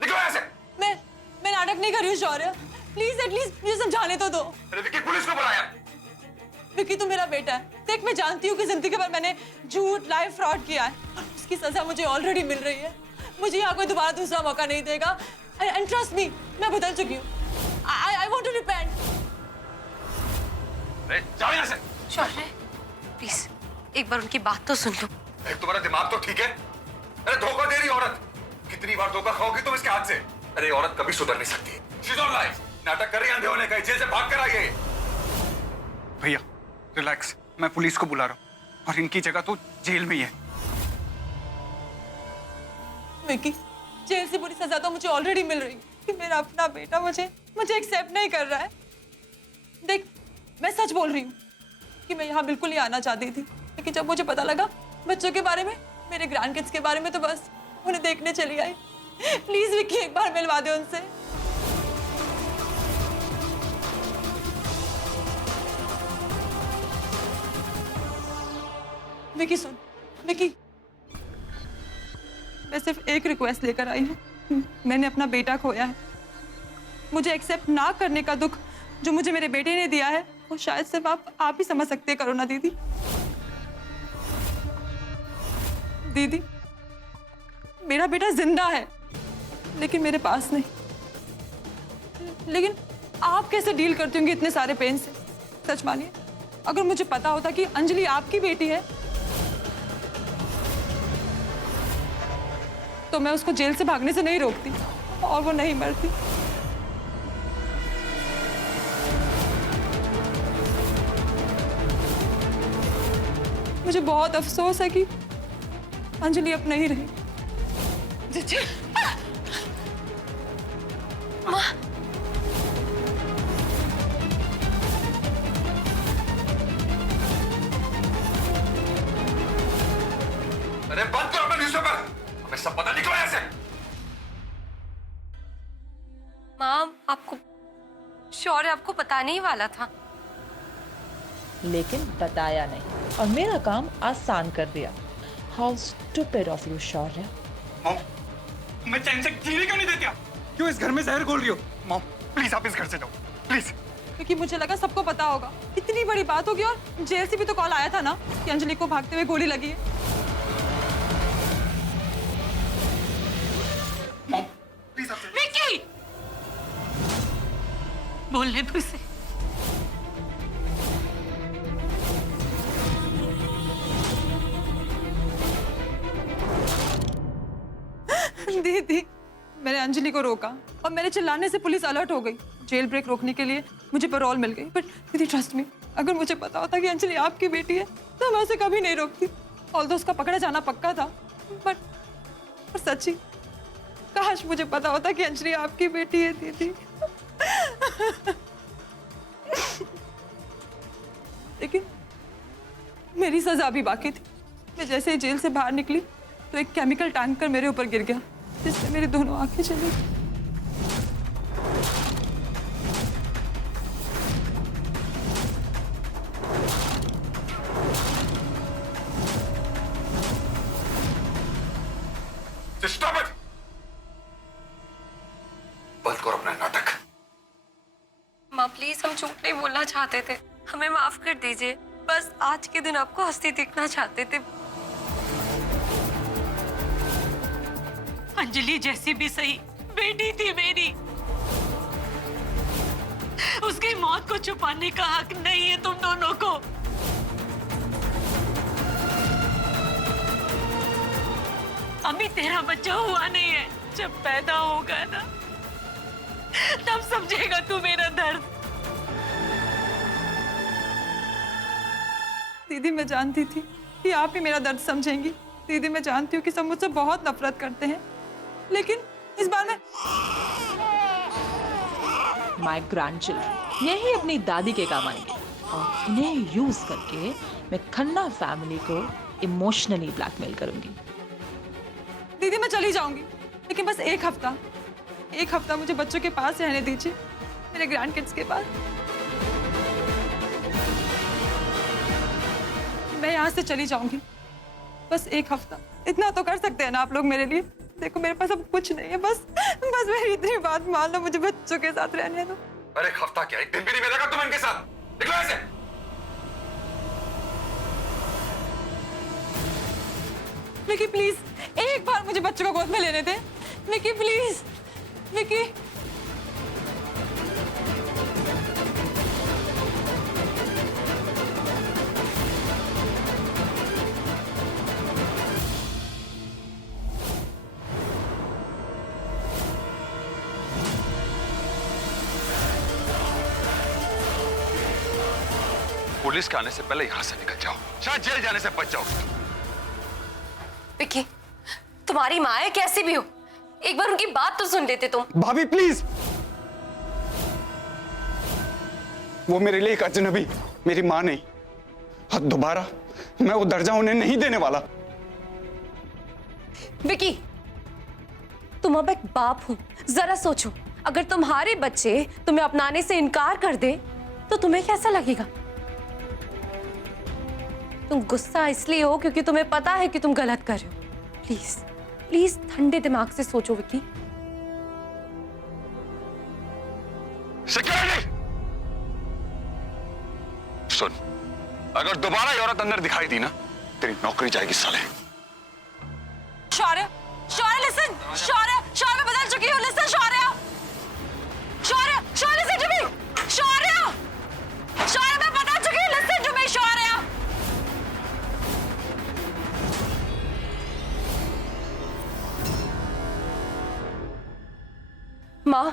निकलो यहाँ से। मैं नाटक नहीं कर रही हूँ शौर्य, प्लीज एटलीस्ट मुझे समझाने तो दो। अरे विकी, पुलिस को बुलाया। विकी तू मेरा बेटा है, देख मैं जानती हूँ कि जिंदगी भर मैंने झूठ लाइफ फ्रॉड किया है, उसकी सजा मुझे ऑलरेडी मिल रही है। मुझे यहाँ कोई दोबारा दूसरा मौका नहीं देगा। एंड ट्रस्ट मी, मैं बदल चुकी हूँ। I want to repent. अरे जाओ यहाँ से। शौर्य प्लीज एक बार उनकी बात तो सुन लो। एक तुम्हारा दिमाग तो ठीक है? अरे धोखा दे रही औरत, कितनी बार धोखा खाओगी तुम इसके हाथ से? अरे औरत कभी सुधर नहीं सकती। She's on life. नाटक कर रही है अंधे होने का, जेल से भाग कर आई है। भैया रिलैक्स, मैं पुलिस को बुला रहा हूँ और इनकी जगह तो जेल में ही है। विकी, जेल से बुरी सजा तो मुझे ऑलरेडी मिल रही है कि मेरा अपना बेटा मुझे एक्सेप्ट नहीं कर रहा है। देख मैं सच बोल रही हूँ कि मैं यहाँ बिल्कुल नहीं आना चाहती थी, लेकिन जब मुझे पता लगा बच्चों के बारे में, मेरे ग्रैंड किड्स के बारे में, तो बस उन्हें देखने चली आई। प्लीज विकी एक बार मिलवा दे उनसे। विकी सुन, विकी मैं सिर्फ एक रिक्वेस्ट लेकर आई हूँ। मैंने अपना बेटा खोया है, मुझे एक्सेप्ट ना करने का दुख जो मुझे मेरे बेटे ने दिया है वो शायद सिर्फ आप ही समझ सकते हैं करुणा दीदी। दीदी मेरा बेटा जिंदा है लेकिन मेरे पास नहीं। लेकिन आप कैसे डील करती होंगी इतने सारे पेन से? सच मानिए, अगर मुझे पता होता कि अंजलि आपकी बेटी है तो मैं उसको जेल से भागने से नहीं रोकती और वो नहीं मरती। मुझे बहुत अफसोस है कि अंजलि अब नहीं रही। माँ, अरे बंद करो अपना न्यूज़पेपर, हमें सब पता निकलो यहाँ से। माँ आपको शौर्य आपको बताने ही वाला था, लेकिन बताया नहीं और मेरा काम आसान कर दिया। How stupid of you Shaurya. Mom, मैं चैन से जीने क्यों नहीं देती? क्यों इस घर में जहर घोल रही हो? मॉम प्लीज आप इस घर से जाओ प्लीज। क्योंकि मुझे लगा सबको पता होगा, इतनी बड़ी बात होगी, और जेल से भी तो कॉल आया था ना कि अंजलि को भागते हुए गोली लगी है। मॉम प्लीज आप विकी बोलने दो इसे। दीदी मैंने अंजलि अंजलि को रोका और मेरे चिल्लाने से पुलिस अलर्ट हो गई। जेल ब्रेक रोकने के लिए मुझे पैरोल मिल गई। बट दीदी ट्रस्ट मी, अगर मुझे पता होता कि अंजलि आपकी बेटी है तो मैं उसे कभी नहीं रोकती। ऑल्दो उसका पकड़ा जाना पक्का था, बट सच्ची काश मुझे पता होता कि अंजलि आपकी बेटी है दीदी। लेकिन मेरी सजा भी बाकी थी। मैं जैसे ही जेल से बाहर निकली तो एक केमिकल टैंकर मेरे ऊपर गिर गया, जिससे मेरी दोनों आंखें चली गई। Stop it! बंद करो अपना नाटक। माँ प्लीज, हम झूठ नहीं बोलना चाहते थे, हमें माफ कर दीजिए। बस आज के दिन आपको हंसती दिखना चाहते थे। अंजलि जैसी भी सही बेटी थी मेरी। उसकी मौत को छुपाने का हक नहीं है तुम दोनों को। अभी तेरा बच्चा हुआ नहीं है, जब पैदा होगा ना तब समझेगा तू मेरा दर्द। दीदी मैं जानती थी कि आप ही मेरा दर्द समझेंगी। दीदी मैं जानती हूँ कि सब मुझसे बहुत नफरत करते हैं, लेकिन इस बार मैं माय ग्रैंडचिल्ड्रन यही अपनी दादी के काम आएंगे और इन्हें यूज करके मैं खन्ना फैमिली को इमोशनली ब्लैकमेल करूंगी। दीदी मैं चली जाऊंगी, लेकिन बस एक हफ्ता मुझे बच्चों के पास रहने दीजिए, मेरे ग्रैंड किड्स के पास। मैं यहाँ से चली जाऊंगी, बस एक हफ्ता। इतना तो कर सकते हैं ना आप लोग मेरे लिए। देखो मेरे पास अब कुछ नहीं है, बस मेरी इतनी बात मान लो, मुझे बच्चों के साथ रहने दो। अरे एक हफ्ता क्या, एक दिन भी नहीं मिलेगा तुम इनके साथ। निकलो ऐसे। विकी प्लीज एक बार मुझे बच्चों को गोद में लेने दे। विकी प्लीज, विकी। पुलिस के आने से पहले यहां से निकल जाओ, शायद जेल जाने से बच जाओ। विकी तुम्हारी माँ है कैसी भी हो, एक बार उनकी बात तो सुन लेते तुम। भाभी प्लीज, वो मेरे लिए एक अजनबी, मेरी माँ नहीं। और दोबारा मैं वो दर्जा उन्हें नहीं देने वाला। विकी तुम अब एक बाप हो, जरा सोचो, अगर तुम्हारे बच्चे तुम्हें अपनाने से इनकार कर दे तो तुम्हें कैसा लगेगा? तुम गुस्सा इसलिए हो क्योंकि तुम्हें पता है कि तुम गलत कर रहे हो। प्लीज प्लीज ठंडे दिमाग से सोचो विकी। सिक्योरिटी सुन, अगर दोबारा ये औरत अंदर दिखाई दी ना, तेरी नौकरी जाएगी साले। शौर्य, शौर्य लिसन, शौर्य, शौर्य मैं बदल चुकी हूँ। Listen Shaurya, Shaurya, Shaurya listen to me, Shaurya, Shaurya मैं बदल चुकी हूँ। Listen to me Shaurya. माँ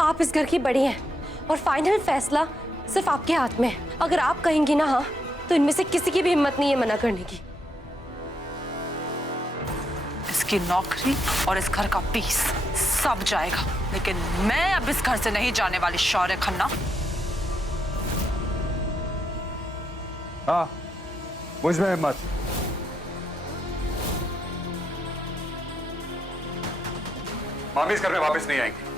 आप इस घर की बड़ी हैं और फाइनल फैसला सिर्फ आपके हाथ में है। अगर आप कहेंगी ना हाँ, तो इनमें से किसी की भी हिम्मत नहीं है मना करने की। इसकी नौकरी और इस घर का पीस सब जाएगा, लेकिन मैं अब इस घर से नहीं जाने वाली। शौर्य खन्ना। हाँ मुझ में हिम्मत। मामी इस घर में वापस नहीं आएंगी।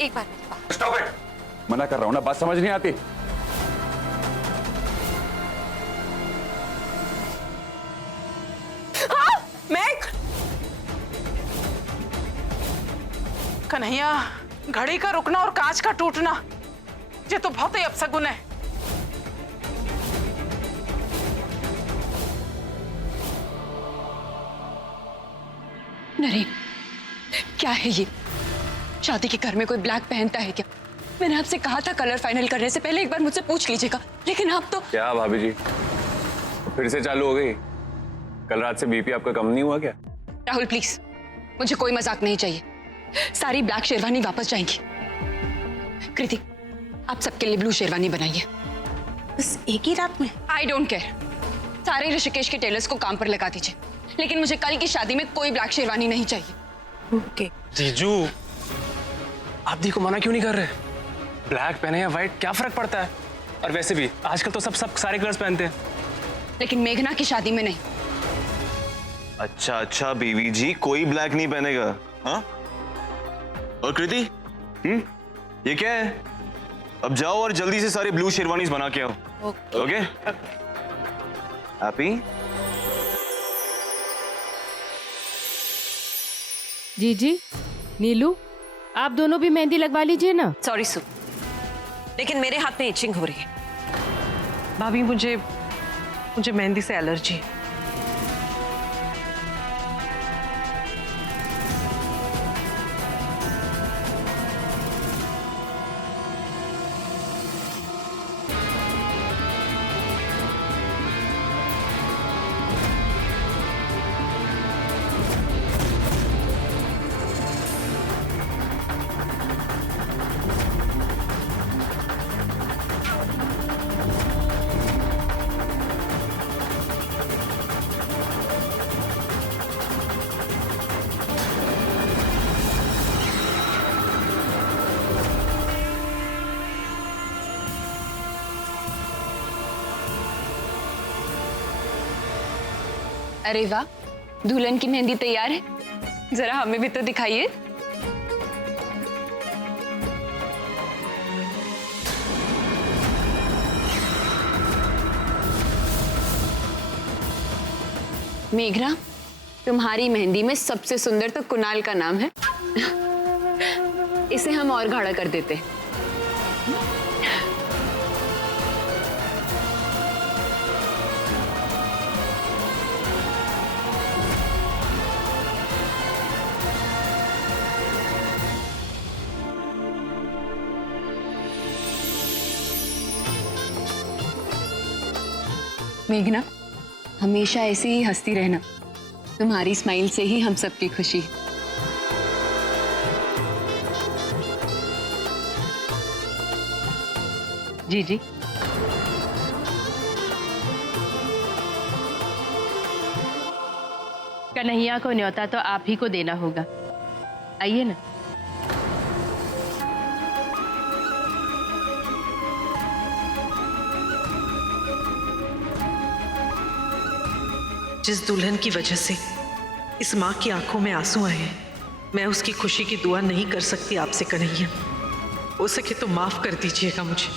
एक बार मेरी बात। Stop it. मना कर रहा हूं ना, बात समझ नहीं आती। हाँ, मैं कन्हैया, घड़ी का रुकना और कांच का टूटना ये तो बहुत ही अपशगुन है। नरेन, क्या है ये? शादी के घर में कोई ब्लैक पहनता है क्या? मैंने आपसे कहा था कलर फाइनल करने से पहले एक बार मुझसे पूछ लीजिएगा, लेकिन आप तो। क्या भाभी जी, फिर से चालू हो गई? कल रात से बीपी आपका कम नहीं हुआ क्या? राहुल प्लीज, मुझे कोई मजाक नहीं चाहिए। सारी ब्लैक शेरवानी वापस जाएंगी। कृति, आप सबके लिए ब्लू शेरवानी बनाइए। बस एक ही रात में? I don't care. सारे ऋषिकेश के टेलर्स को काम पर लगा दीजिए, लेकिन मुझे कल की शादी में कोई ब्लैक शेरवानी नहीं चाहिए। ओके। जीजू, आप दी को मना क्यों नहीं कर रहे? ब्लैक पहने या व्हाइट क्या फर्क पड़ता है? और वैसे भी आजकल तो सब सारे कलर्स पहनते हैं। लेकिन मेघना की शादी में नहीं। अच्छा बीवी जी, कोई ब्लैक नहीं पहनेगा। हाँ? और कृति, ये क्या है? अब जाओ और जल्दी से सारे ब्लू शेरवानीज बना के आओ। ओके? हैप्पी? जी, नीलू, आप दोनों भी मेहंदी लगवा लीजिए ना। सॉरी सु, लेकिन मेरे हाथ में इचिंग हो रही है। भाभी मुझे मेहंदी से एलर्जी है। अरे वाह, दुल्हन की मेहंदी तैयार है। जरा हमें भी तो दिखाइए। मेघना, तुम्हारी मेहंदी में सबसे सुंदर तो कुणाल का नाम है। इसे हम और गाढ़ा कर देते हैं। मेघना, हमेशा ऐसे ही हंसती रहना। तुम्हारी स्माइल से ही हम सबकी खुशी है। जी। कन्हैया को न्योता तो आप ही को देना होगा। आइए ना। जिस दुल्हन की वजह से इस माँ की आंखों में आंसू आए हैं, मैं उसकी खुशी की दुआ नहीं कर सकती आपसे कन्हैया। हो सके तो माफ कर दीजिएगा मुझे।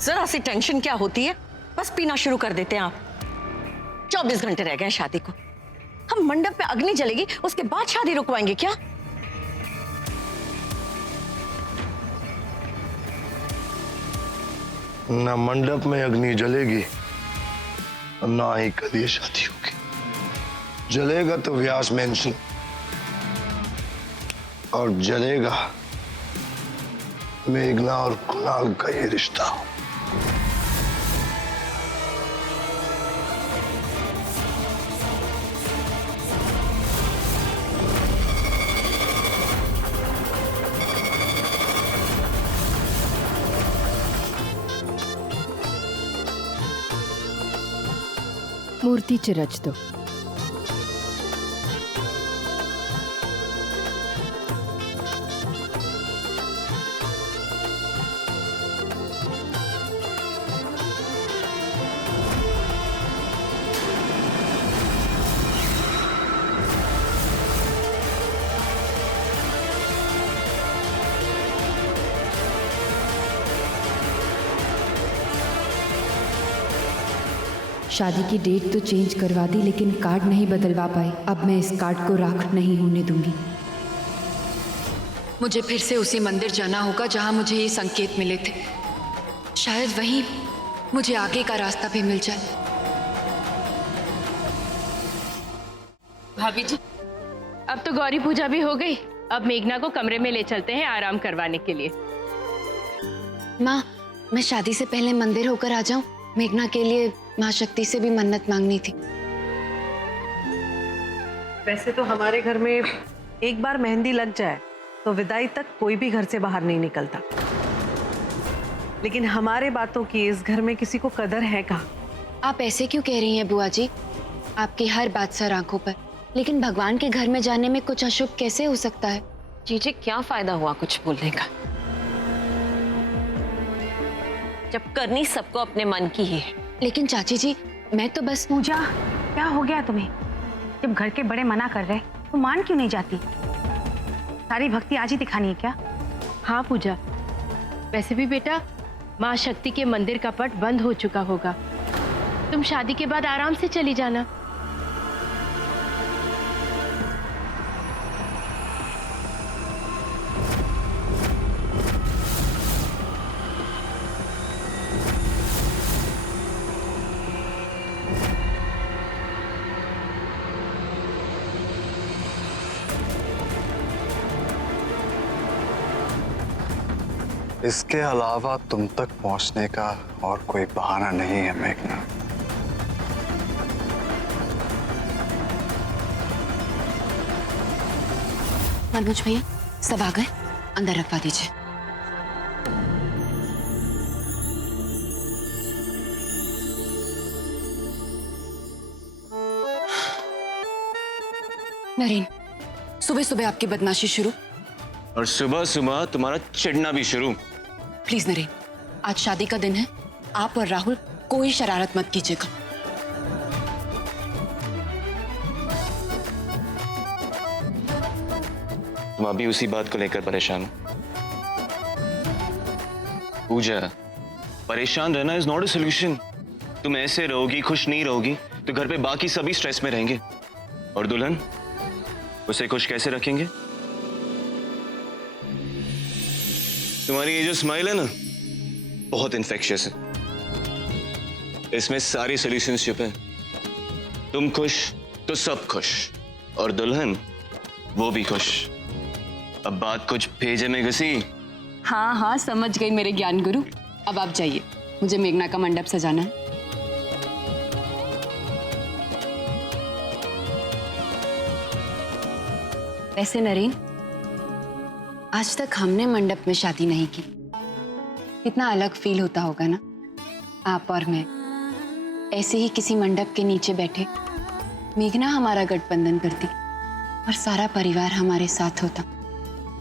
जरा सी टेंशन क्या होती है, बस पीना शुरू कर देते हैं आप। 24 घंटे रह गए शादी को। हम मंडप पे अग्नि जलेगी, उसके बाद शादी रुकवाएंगे क्या? ना मंडप में अग्नि जलेगी, ना ही कल ये शादी होगी। जलेगा तो व्यास मेंशन, और जलेगा मेघना और कुणाल का ये रिश्ता। मूर्ति चिरच दो। शादी की डेट तो चेंज करवा दी, लेकिन कार्ड नहीं बदलवा पाई। अब मैं इस कार्ड को राख नहीं होने दूंगी। मुझे फिर से उसी मंदिर जाना होगा जहां मुझे ये संकेत मिले थे। शायद वहीं मुझे आगे का रास्ता भी मिल जाए। भाभी जी, अब तो गौरी पूजा भी हो गई। अब मेघना को कमरे में ले चलते हैं आराम करवाने के लिए। माँ, मैं शादी से पहले मंदिर होकर आ जाऊं? मेघना के लिए माँ शक्ति से भी मन्नत मांगनी थी। वैसे तो हमारे घर में एक बार मेहंदी लग जाए तो विदाई तक कोई भी घर से बाहर नहीं निकलता, लेकिन हमारे बातों की इस घर में किसी को कदर है कहाँ? आप ऐसे क्यों कह रही हैं बुआ जी? आपकी हर बात सर आंखों पर, लेकिन भगवान के घर में जाने में कुछ अशुभ कैसे हो सकता है? जीजे क्या फायदा हुआ कुछ बोलने का, जब करनी सबको अपने मन की ही है। लेकिन चाची जी मैं तो बस। पूजा, क्या हो गया तुम्हें? जब घर के बड़े मना कर रहे तो मान क्यों नहीं जाती? सारी भक्ति आज ही दिखानी है क्या? हाँ पूजा, वैसे भी बेटा माँ शक्ति के मंदिर का पट बंद हो चुका होगा। तुम शादी के बाद आराम से चली जाना। इसके अलावा तुम तक पहुंचने का और कोई बहाना नहीं है मेघना। मनोज भैया सब आ गए, अंदर रखवा दीजिए। नरेन, सुबह सुबह आपकी बदमाशी शुरू और सुबह सुबह तुम्हारा चिढ़ना भी शुरू। प्लीज नरेन, आज शादी का दिन है, आप और राहुल कोई शरारत मत कीजिएगा। तुम अभी उसी बात को लेकर परेशान हो? पूजा, परेशान रहना इज नॉट अ सोल्यूशन। तुम ऐसे रहोगी, खुश नहीं रहोगी तो घर पे बाकी सभी स्ट्रेस में रहेंगे। और दुल्हन, उसे खुश कैसे रखेंगे? तुम्हारी ये जो स्माइल है ना, बहुत इन्फेक्शियस है। इसमें सारी सॉल्यूशंस छुपे हैं। तुम खुश तो सब खुश, और दुल्हन वो भी खुश। अब बात कुछ भेजे में घुसी। हाँ हाँ समझ गई मेरे ज्ञान गुरु। अब आप जाइए, मुझे मेघना का मंडप सजाना है। वैसे नरेन, आज तक हमने मंडप में शादी नहीं की। कितना अलग फील होता होगा ना, आप और मैं ऐसे ही किसी मंडप के नीचे बैठे। मेघना हमारा गठबंधन करती और सारा परिवार हमारे साथ होता,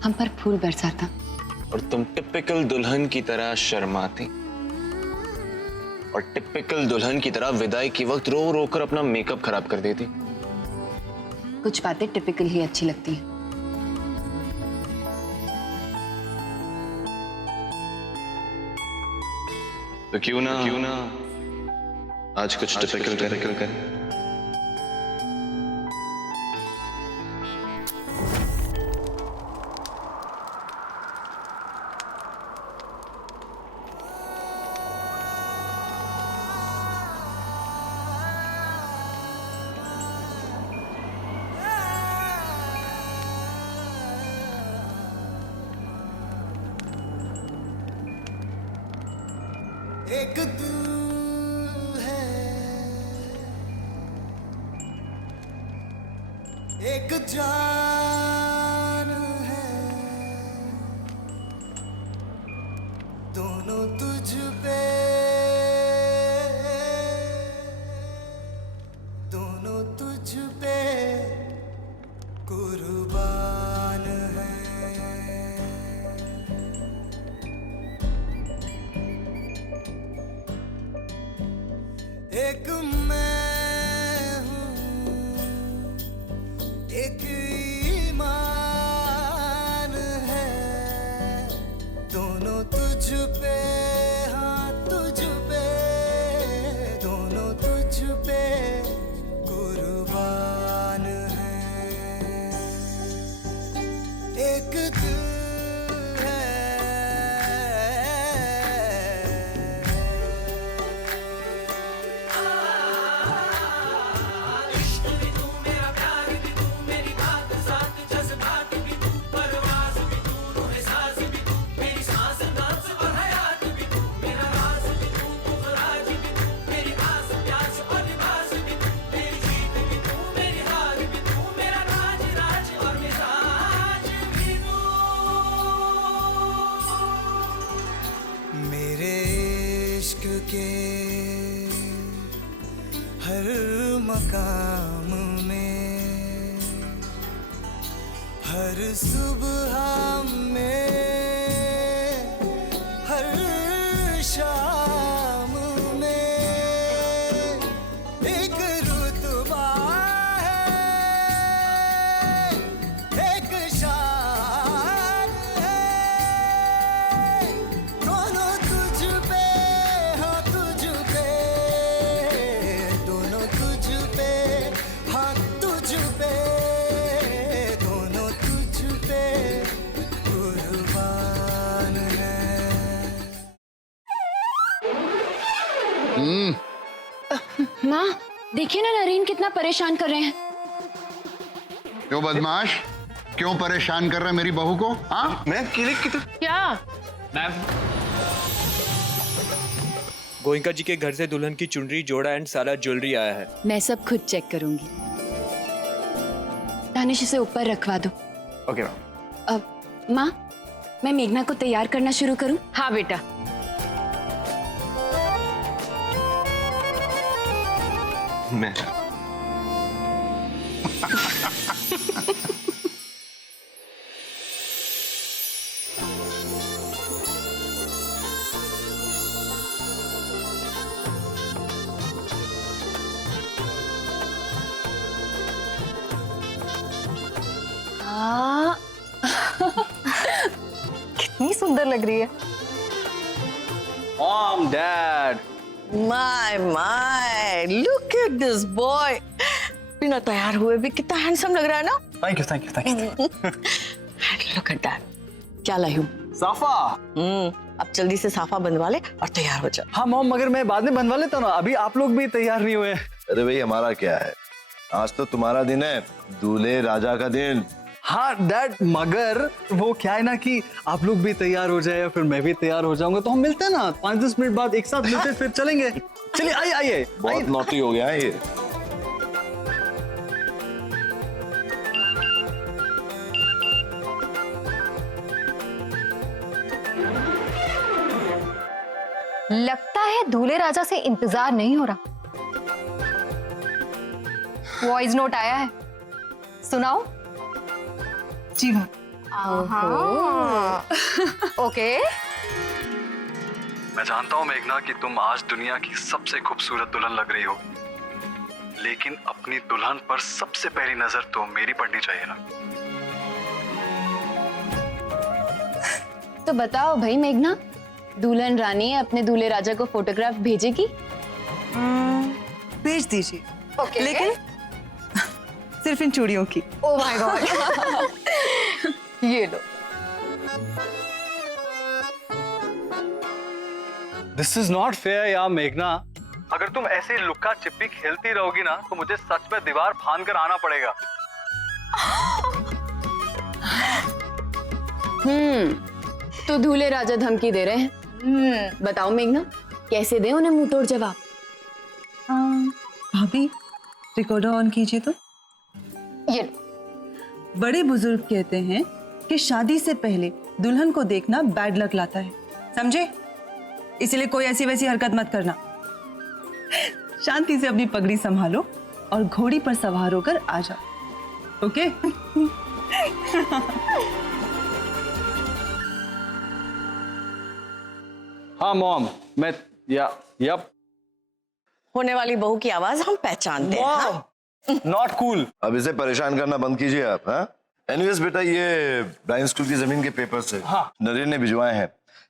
हम पर फूल बरसाता। और तुम टिपिकल दुल्हन की तरह शर्माती और टिपिकल दुल्हन की तरह विदाई के वक्त रो रो कर अपना मेकअप खराब कर देती। कुछ बातें टिपिकल ही अच्छी लगती हैं। तो क्यों ना आज कुछ टिपिकल कर। एक दिल है, एक जान है, दोनों तुझ पे, दोनों तुझ पे कुर्बान है। एक मैं हूँ, एक ईमान है, दोनों तुझ पे, हाँ तुझ पे, दोनों तुझ पे कुर्बान है। एक दिल है, हर मकाम में, हर सुबह में, हर शाम में एक रुतबा है, एक शान है, दोनों तुझ पे, हाँ तुझ पे, दोनों तुझ पे, हाँ तुझ पे, दोनों तुझ पे कुर्बान है। माँ देखिए ना नरेन कितना परेशान कर रहे हैं। क्यों बदमाश, क्यों परेशान कर रहा है मेरी बहू को? हाँ मैं क्लिनिक की क्या मैम, गोइंका जी के घर से दुल्हन की चुनरी, जोड़ा एंड सारा ज्वेलरी आया है। मैं सब खुद चेक करूंगी। दानिश इसे ऊपर रखवा दो। Okay ma'am. अब माँ मैं मेघना को तैयार करना शुरू करूं? हाँ बेटा। मैं कितनी सुंदर लग रही है। Mom, dad, my look at this boy. बिना तैयार हुए भी कितना हैंडसम लग रहा है ना। Thank you, thank you, thank you. Look at that. क्या लाई हूँ? साफा। अब जल्दी से साफा बनवा ले और तैयार हो जा। हाँ मॉम, मगर मैं बाद में बनवा लेता हूँ ना, अभी आप लोग भी तैयार नहीं हुए। अरे भाई हमारा क्या है, आज तो तुम्हारा दिन है, दूल्हे राजा का दिन। हाँ डैड, मगर वो क्या है ना कि आप लोग भी तैयार हो जाए या फिर मैं भी तैयार हो जाऊंगा तो हम मिलते हैं ना 5-10 मिनट बाद एक साथ मिलते फिर चलेंगे। चलिए आइए आइए। बहुत नॉटी हो गया है ये। लगता है दूल्हे राजा से इंतजार नहीं हो रहा। वॉइस नोट आया है, सुनाओ। जी मैम। ओके। मैं जानता हूँ मेघना कि तुम आज दुनिया की सबसे खूबसूरत दुल्हन लग रही हो, लेकिन अपनी दुल्हन पर सबसे पहली नजर तो मेरी पड़नी चाहिए ना। तो बताओ भाई मेघना, दुल्हन रानी अपने दूल्हे राजा को फोटोग्राफ भेजेगी? भेज दीजिए। लेकिन सिर्फ इन चूड़ियों की। Oh my God. ये लो। दिस इज नॉट फेयर यार मेघना। अगर तुम ऐसे लुक्का छिपी खेलती रहोगी ना तो मुझे सच में दीवार फांद कर आना पड़ेगा। तो दूल्हे राजा धमकी दे रहे हैं। बताओ मेघना, कैसे दे उन्हें मुंह तोड़ जवाब? भाभी रिकॉर्डर ऑन कीजिए तो। ये बड़े बुजुर्ग कहते हैं कि शादी से पहले दुल्हन को देखना बैड लक लाता है, समझे? इसलिए कोई ऐसी वैसी हरकत मत करना। शांति से अपनी पगड़ी संभालो और घोड़ी पर सवार होकर आ जाओ। ओके? हाँ मॉम, मैं यप होने वाली बहू की आवाज हम पहचानते हैं। हाँ? Not cool. अब इसे परेशान करना बंद कीजिए आप। हाँ एनीवेज बेटा, ये ब्लाइंड स्कूल की जमीन के पेपर्स है। हाँ। नरेन ने भिजवाए हैं,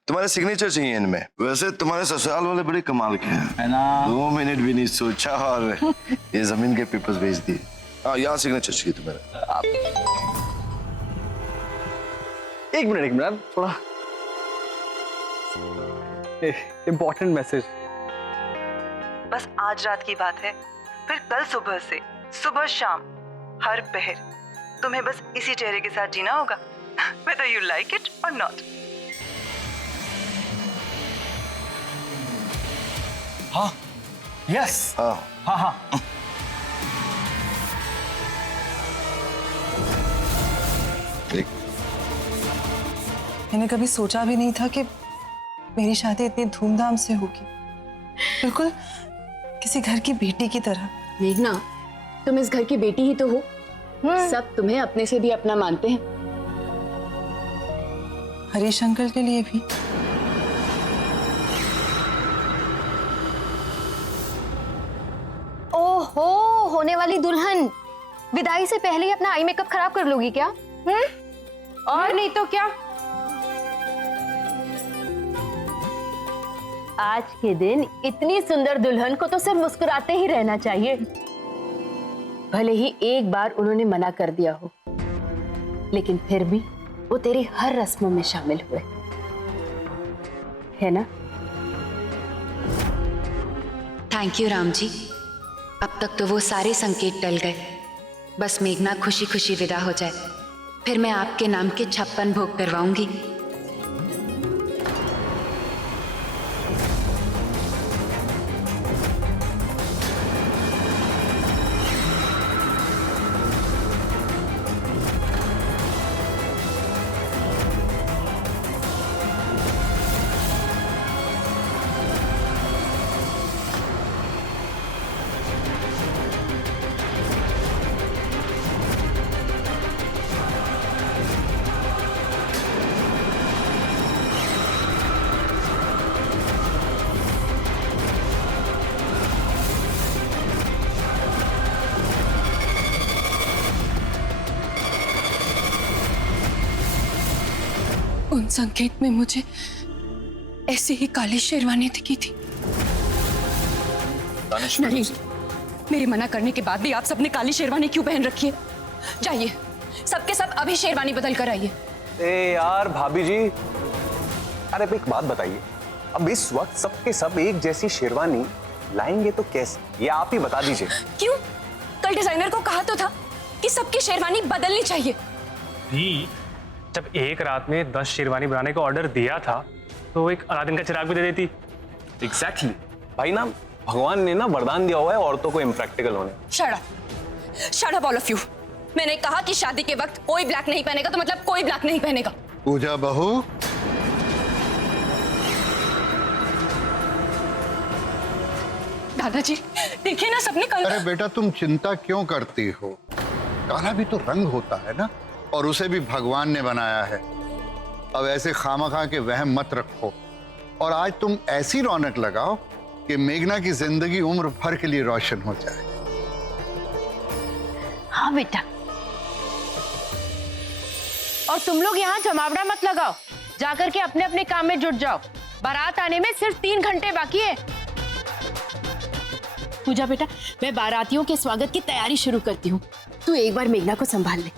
तुम्हारे सिग्नेचर चाहिए इनमें। वैसे तुम्हारे ससुराल वाले बड़े कमाल के हैं ना। 2 मिनट भी नहीं सोचा और ये जमीन के पेपर्स भेज दिए। हाँ यहाँ सिग्नेचर चाहिए तुम्हारा। 1 मिनट थोड़ा इम्पोर्टेंट मैसेज। बस आज रात की बात है, फिर कल सुबह से सुबह शाम हर पहर तुम्हें बस इसी चेहरे के साथ जीना होगा, whether you like it or not। हाँ, यस, हाँ हाँ। मैंने कभी सोचा भी नहीं था कि मेरी शादी इतनी धूमधाम से होगी। बिल्कुल किसी घर की बेटी की तरह। मेघना, तुम इस घर की बेटी ही तो हो। सब तुम्हें अपने से भी अपना मानते हैं। हरीश अंकल के लिए भी। ओहो, होने वाली दुल्हन विदाई से पहले ही अपना आई मेकअप खराब कर लोगी क्या? और नहीं तो क्या। आज के दिन इतनी सुंदर दुल्हन को तो सिर्फ मुस्कुराते ही रहना चाहिए। भले ही एक बार उन्होंने मना कर दिया हो, लेकिन फिर भी वो तेरी हर रस्मों में शामिल हुए, है ना? Thank you Ram ji. अब तक तो वो सारे संकेत टल गए। बस मेघना खुशी खुशी विदा हो जाए, फिर मैं आपके नाम के 56 भोग करवाऊंगी। उन संकेत में मुझे ऐसे ही काली शेरवानी दिखी थी। नहीं, मेरे मना करने के बाद भी आप सबने काली शेरवानी क्यों पहन रखी है? जाइए, सबके सब अभी शेरवानी बदल कर आइए। ए यार भाभी जी, अरे एक बात बताइए, अब इस वक्त सबके सब एक जैसी शेरवानी लाएंगे तो कैसे, ये आप ही बता दीजिए। क्यों? कल डिजाइनर को कहा तो था कि सबकी शेरवानी बदलनी चाहिए। दी, जब एक रात में 10 शेरवानी बनाने का ऑर्डर दिया था तो एक अलादीन का चिराग भी दे देती। एग्जैक्टली भाई ना, भगवान ने ना वरदान दिया हुआ है औरतों को इम्प्रैक्टिकल होने। Shut up all of you. मैंने कहा कि शादी के वक्त कोई ब्लैक नहीं पहनेगा तो मतलब कोई ब्लैक नहीं पहनेगा। पूजा बहू, दादाजी देखिए ना, सबने कल। अरे बेटा, तुम चिंता क्यों करती हो? काला भी तो रंग होता है ना, और उसे भी भगवान ने बनाया है। अब ऐसे खामखा के वहम मत रखो, और आज तुम ऐसी रौनक लगाओ कि मेघना की जिंदगी उम्र भर के लिए रोशन हो जाए। हाँ बेटा, और तुम लोग यहाँ जमावड़ा मत लगाओ, जाकर के अपने अपने काम में जुट जाओ। बारात आने में सिर्फ 3 घंटे बाकी है। पूजा बेटा, मैं बारातियों के स्वागत की तैयारी शुरू करती हूँ, तू एक बार मेघना को संभाल ले।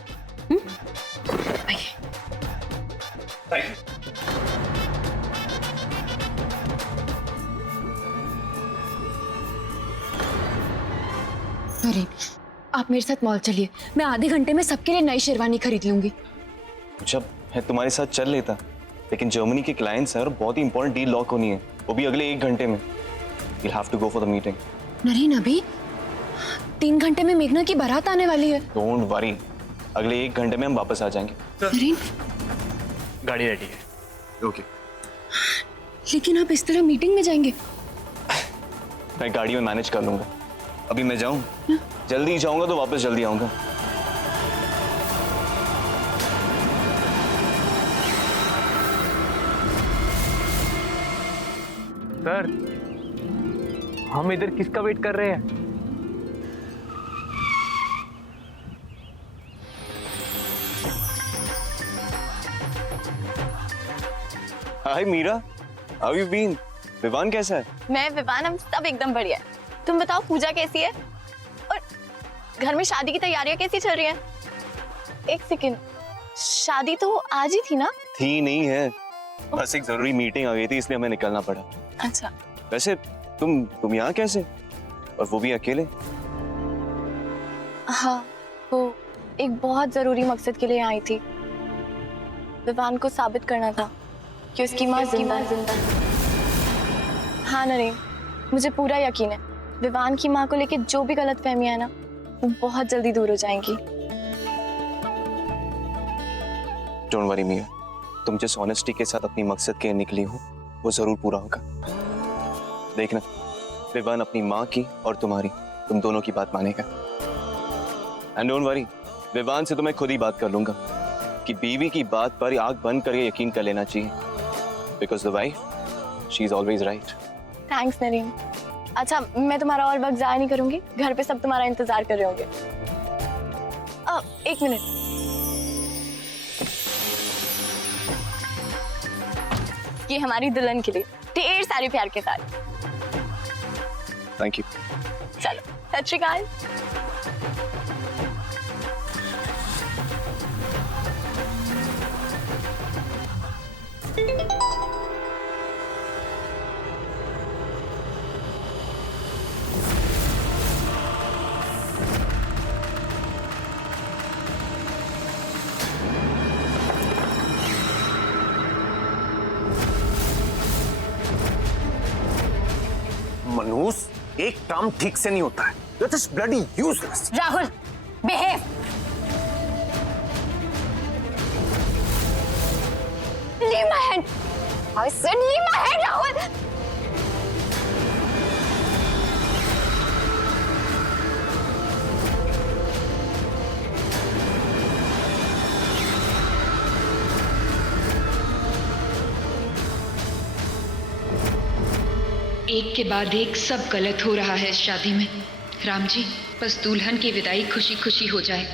अरे, आप मेरे साथ मॉल चलिए, मैं आधे घंटे में सबके लिए नई शेरवानी खरीद लूंगी। जब मैं तुम्हारे साथ चल लेता, लेकिन जर्मनी के क्लाइंट्स हैं और बहुत ही इंपॉर्टेंट डील लॉक होनी है, वो भी अगले 1 घंटे में। You'll have to go for the meeting. Narine, अभी 3 घंटे में मेघना की बारात आने वाली है। Don't worry, अगले 1 घंटे में हम वापस आ जाएंगे। नरीन, गाड़ी रेडी है। ओके। लेकिन आप इस तरह मीटिंग में जाएंगे? मैं गाड़ी में मैनेज कर लूंगा। अभी मैं जाऊं? जल्दी ही जाऊंगा तो वापस जल्दी आऊंगा। सर, हम इधर किसका वेट कर रहे हैं? Hi Meera, how you been? Vivaan कैसा है? मैं विवान, हम सब एकदम बढ़िया है। तुम बताओ, पूजा कैसी है? और घर में शादी की तैयारियां कैसी चल रही हैं? एक सेकंड, शादी तो आज ही थी ना? थी नहीं है, बस एक जरूरी मीटिंग आ गई थी, इसलिए हमें निकलना पड़ा। अच्छा। वैसे तुम यहाँ कैसे, और वो भी अकेले? हाँ, वो एक बहुत जरूरी मकसद के लिए आई थी। विवान को साबित करना था कि उसकी माँ जिंदा है। हाँ नरेन, मुझे पूरा यकीन है विवान की माँ को लेके जो भी गलतफहमियां है ना, वो बहुत जल्दी दूर हो जाएंगी। डोंट वरी मिया, तुम जिस ऑनेस्टी के साथ अपनी मकसद के निकली हो वो जरूर पूरा होगा। देखना, विवान अपनी माँ की और तुम्हारी, तुम दोनों की बात मानेगा। एंड डोंट वरी, विवान से तो मैं खुद ही बात कर लूंगा कि बीवी की बात पर आंख बंद करके यकीन कर लेना चाहिए, because the wife she is always right. Thanks Narine. अच्छा, मैं तुम्हारा और वक्त जाया नहीं करूंगी, घर पे सब तुम्हारा इंतजार कर रहे होंगे। एक मिनट, ये हमारी दुल्हन के लिए ढेर सारे प्यार के साथ। Thank you. चलो, सत श्री अकाल। मनूस, एक काम ठीक से नहीं होता है। You're just bloody useless. Rahul, behave. Leave my hand. I said leave my hand, Rahul. एक के बाद एक सब गलत हो रहा है इस शादी में। राम जी, बस दुल्हन की विदाई खुशी खुशी हो जाए।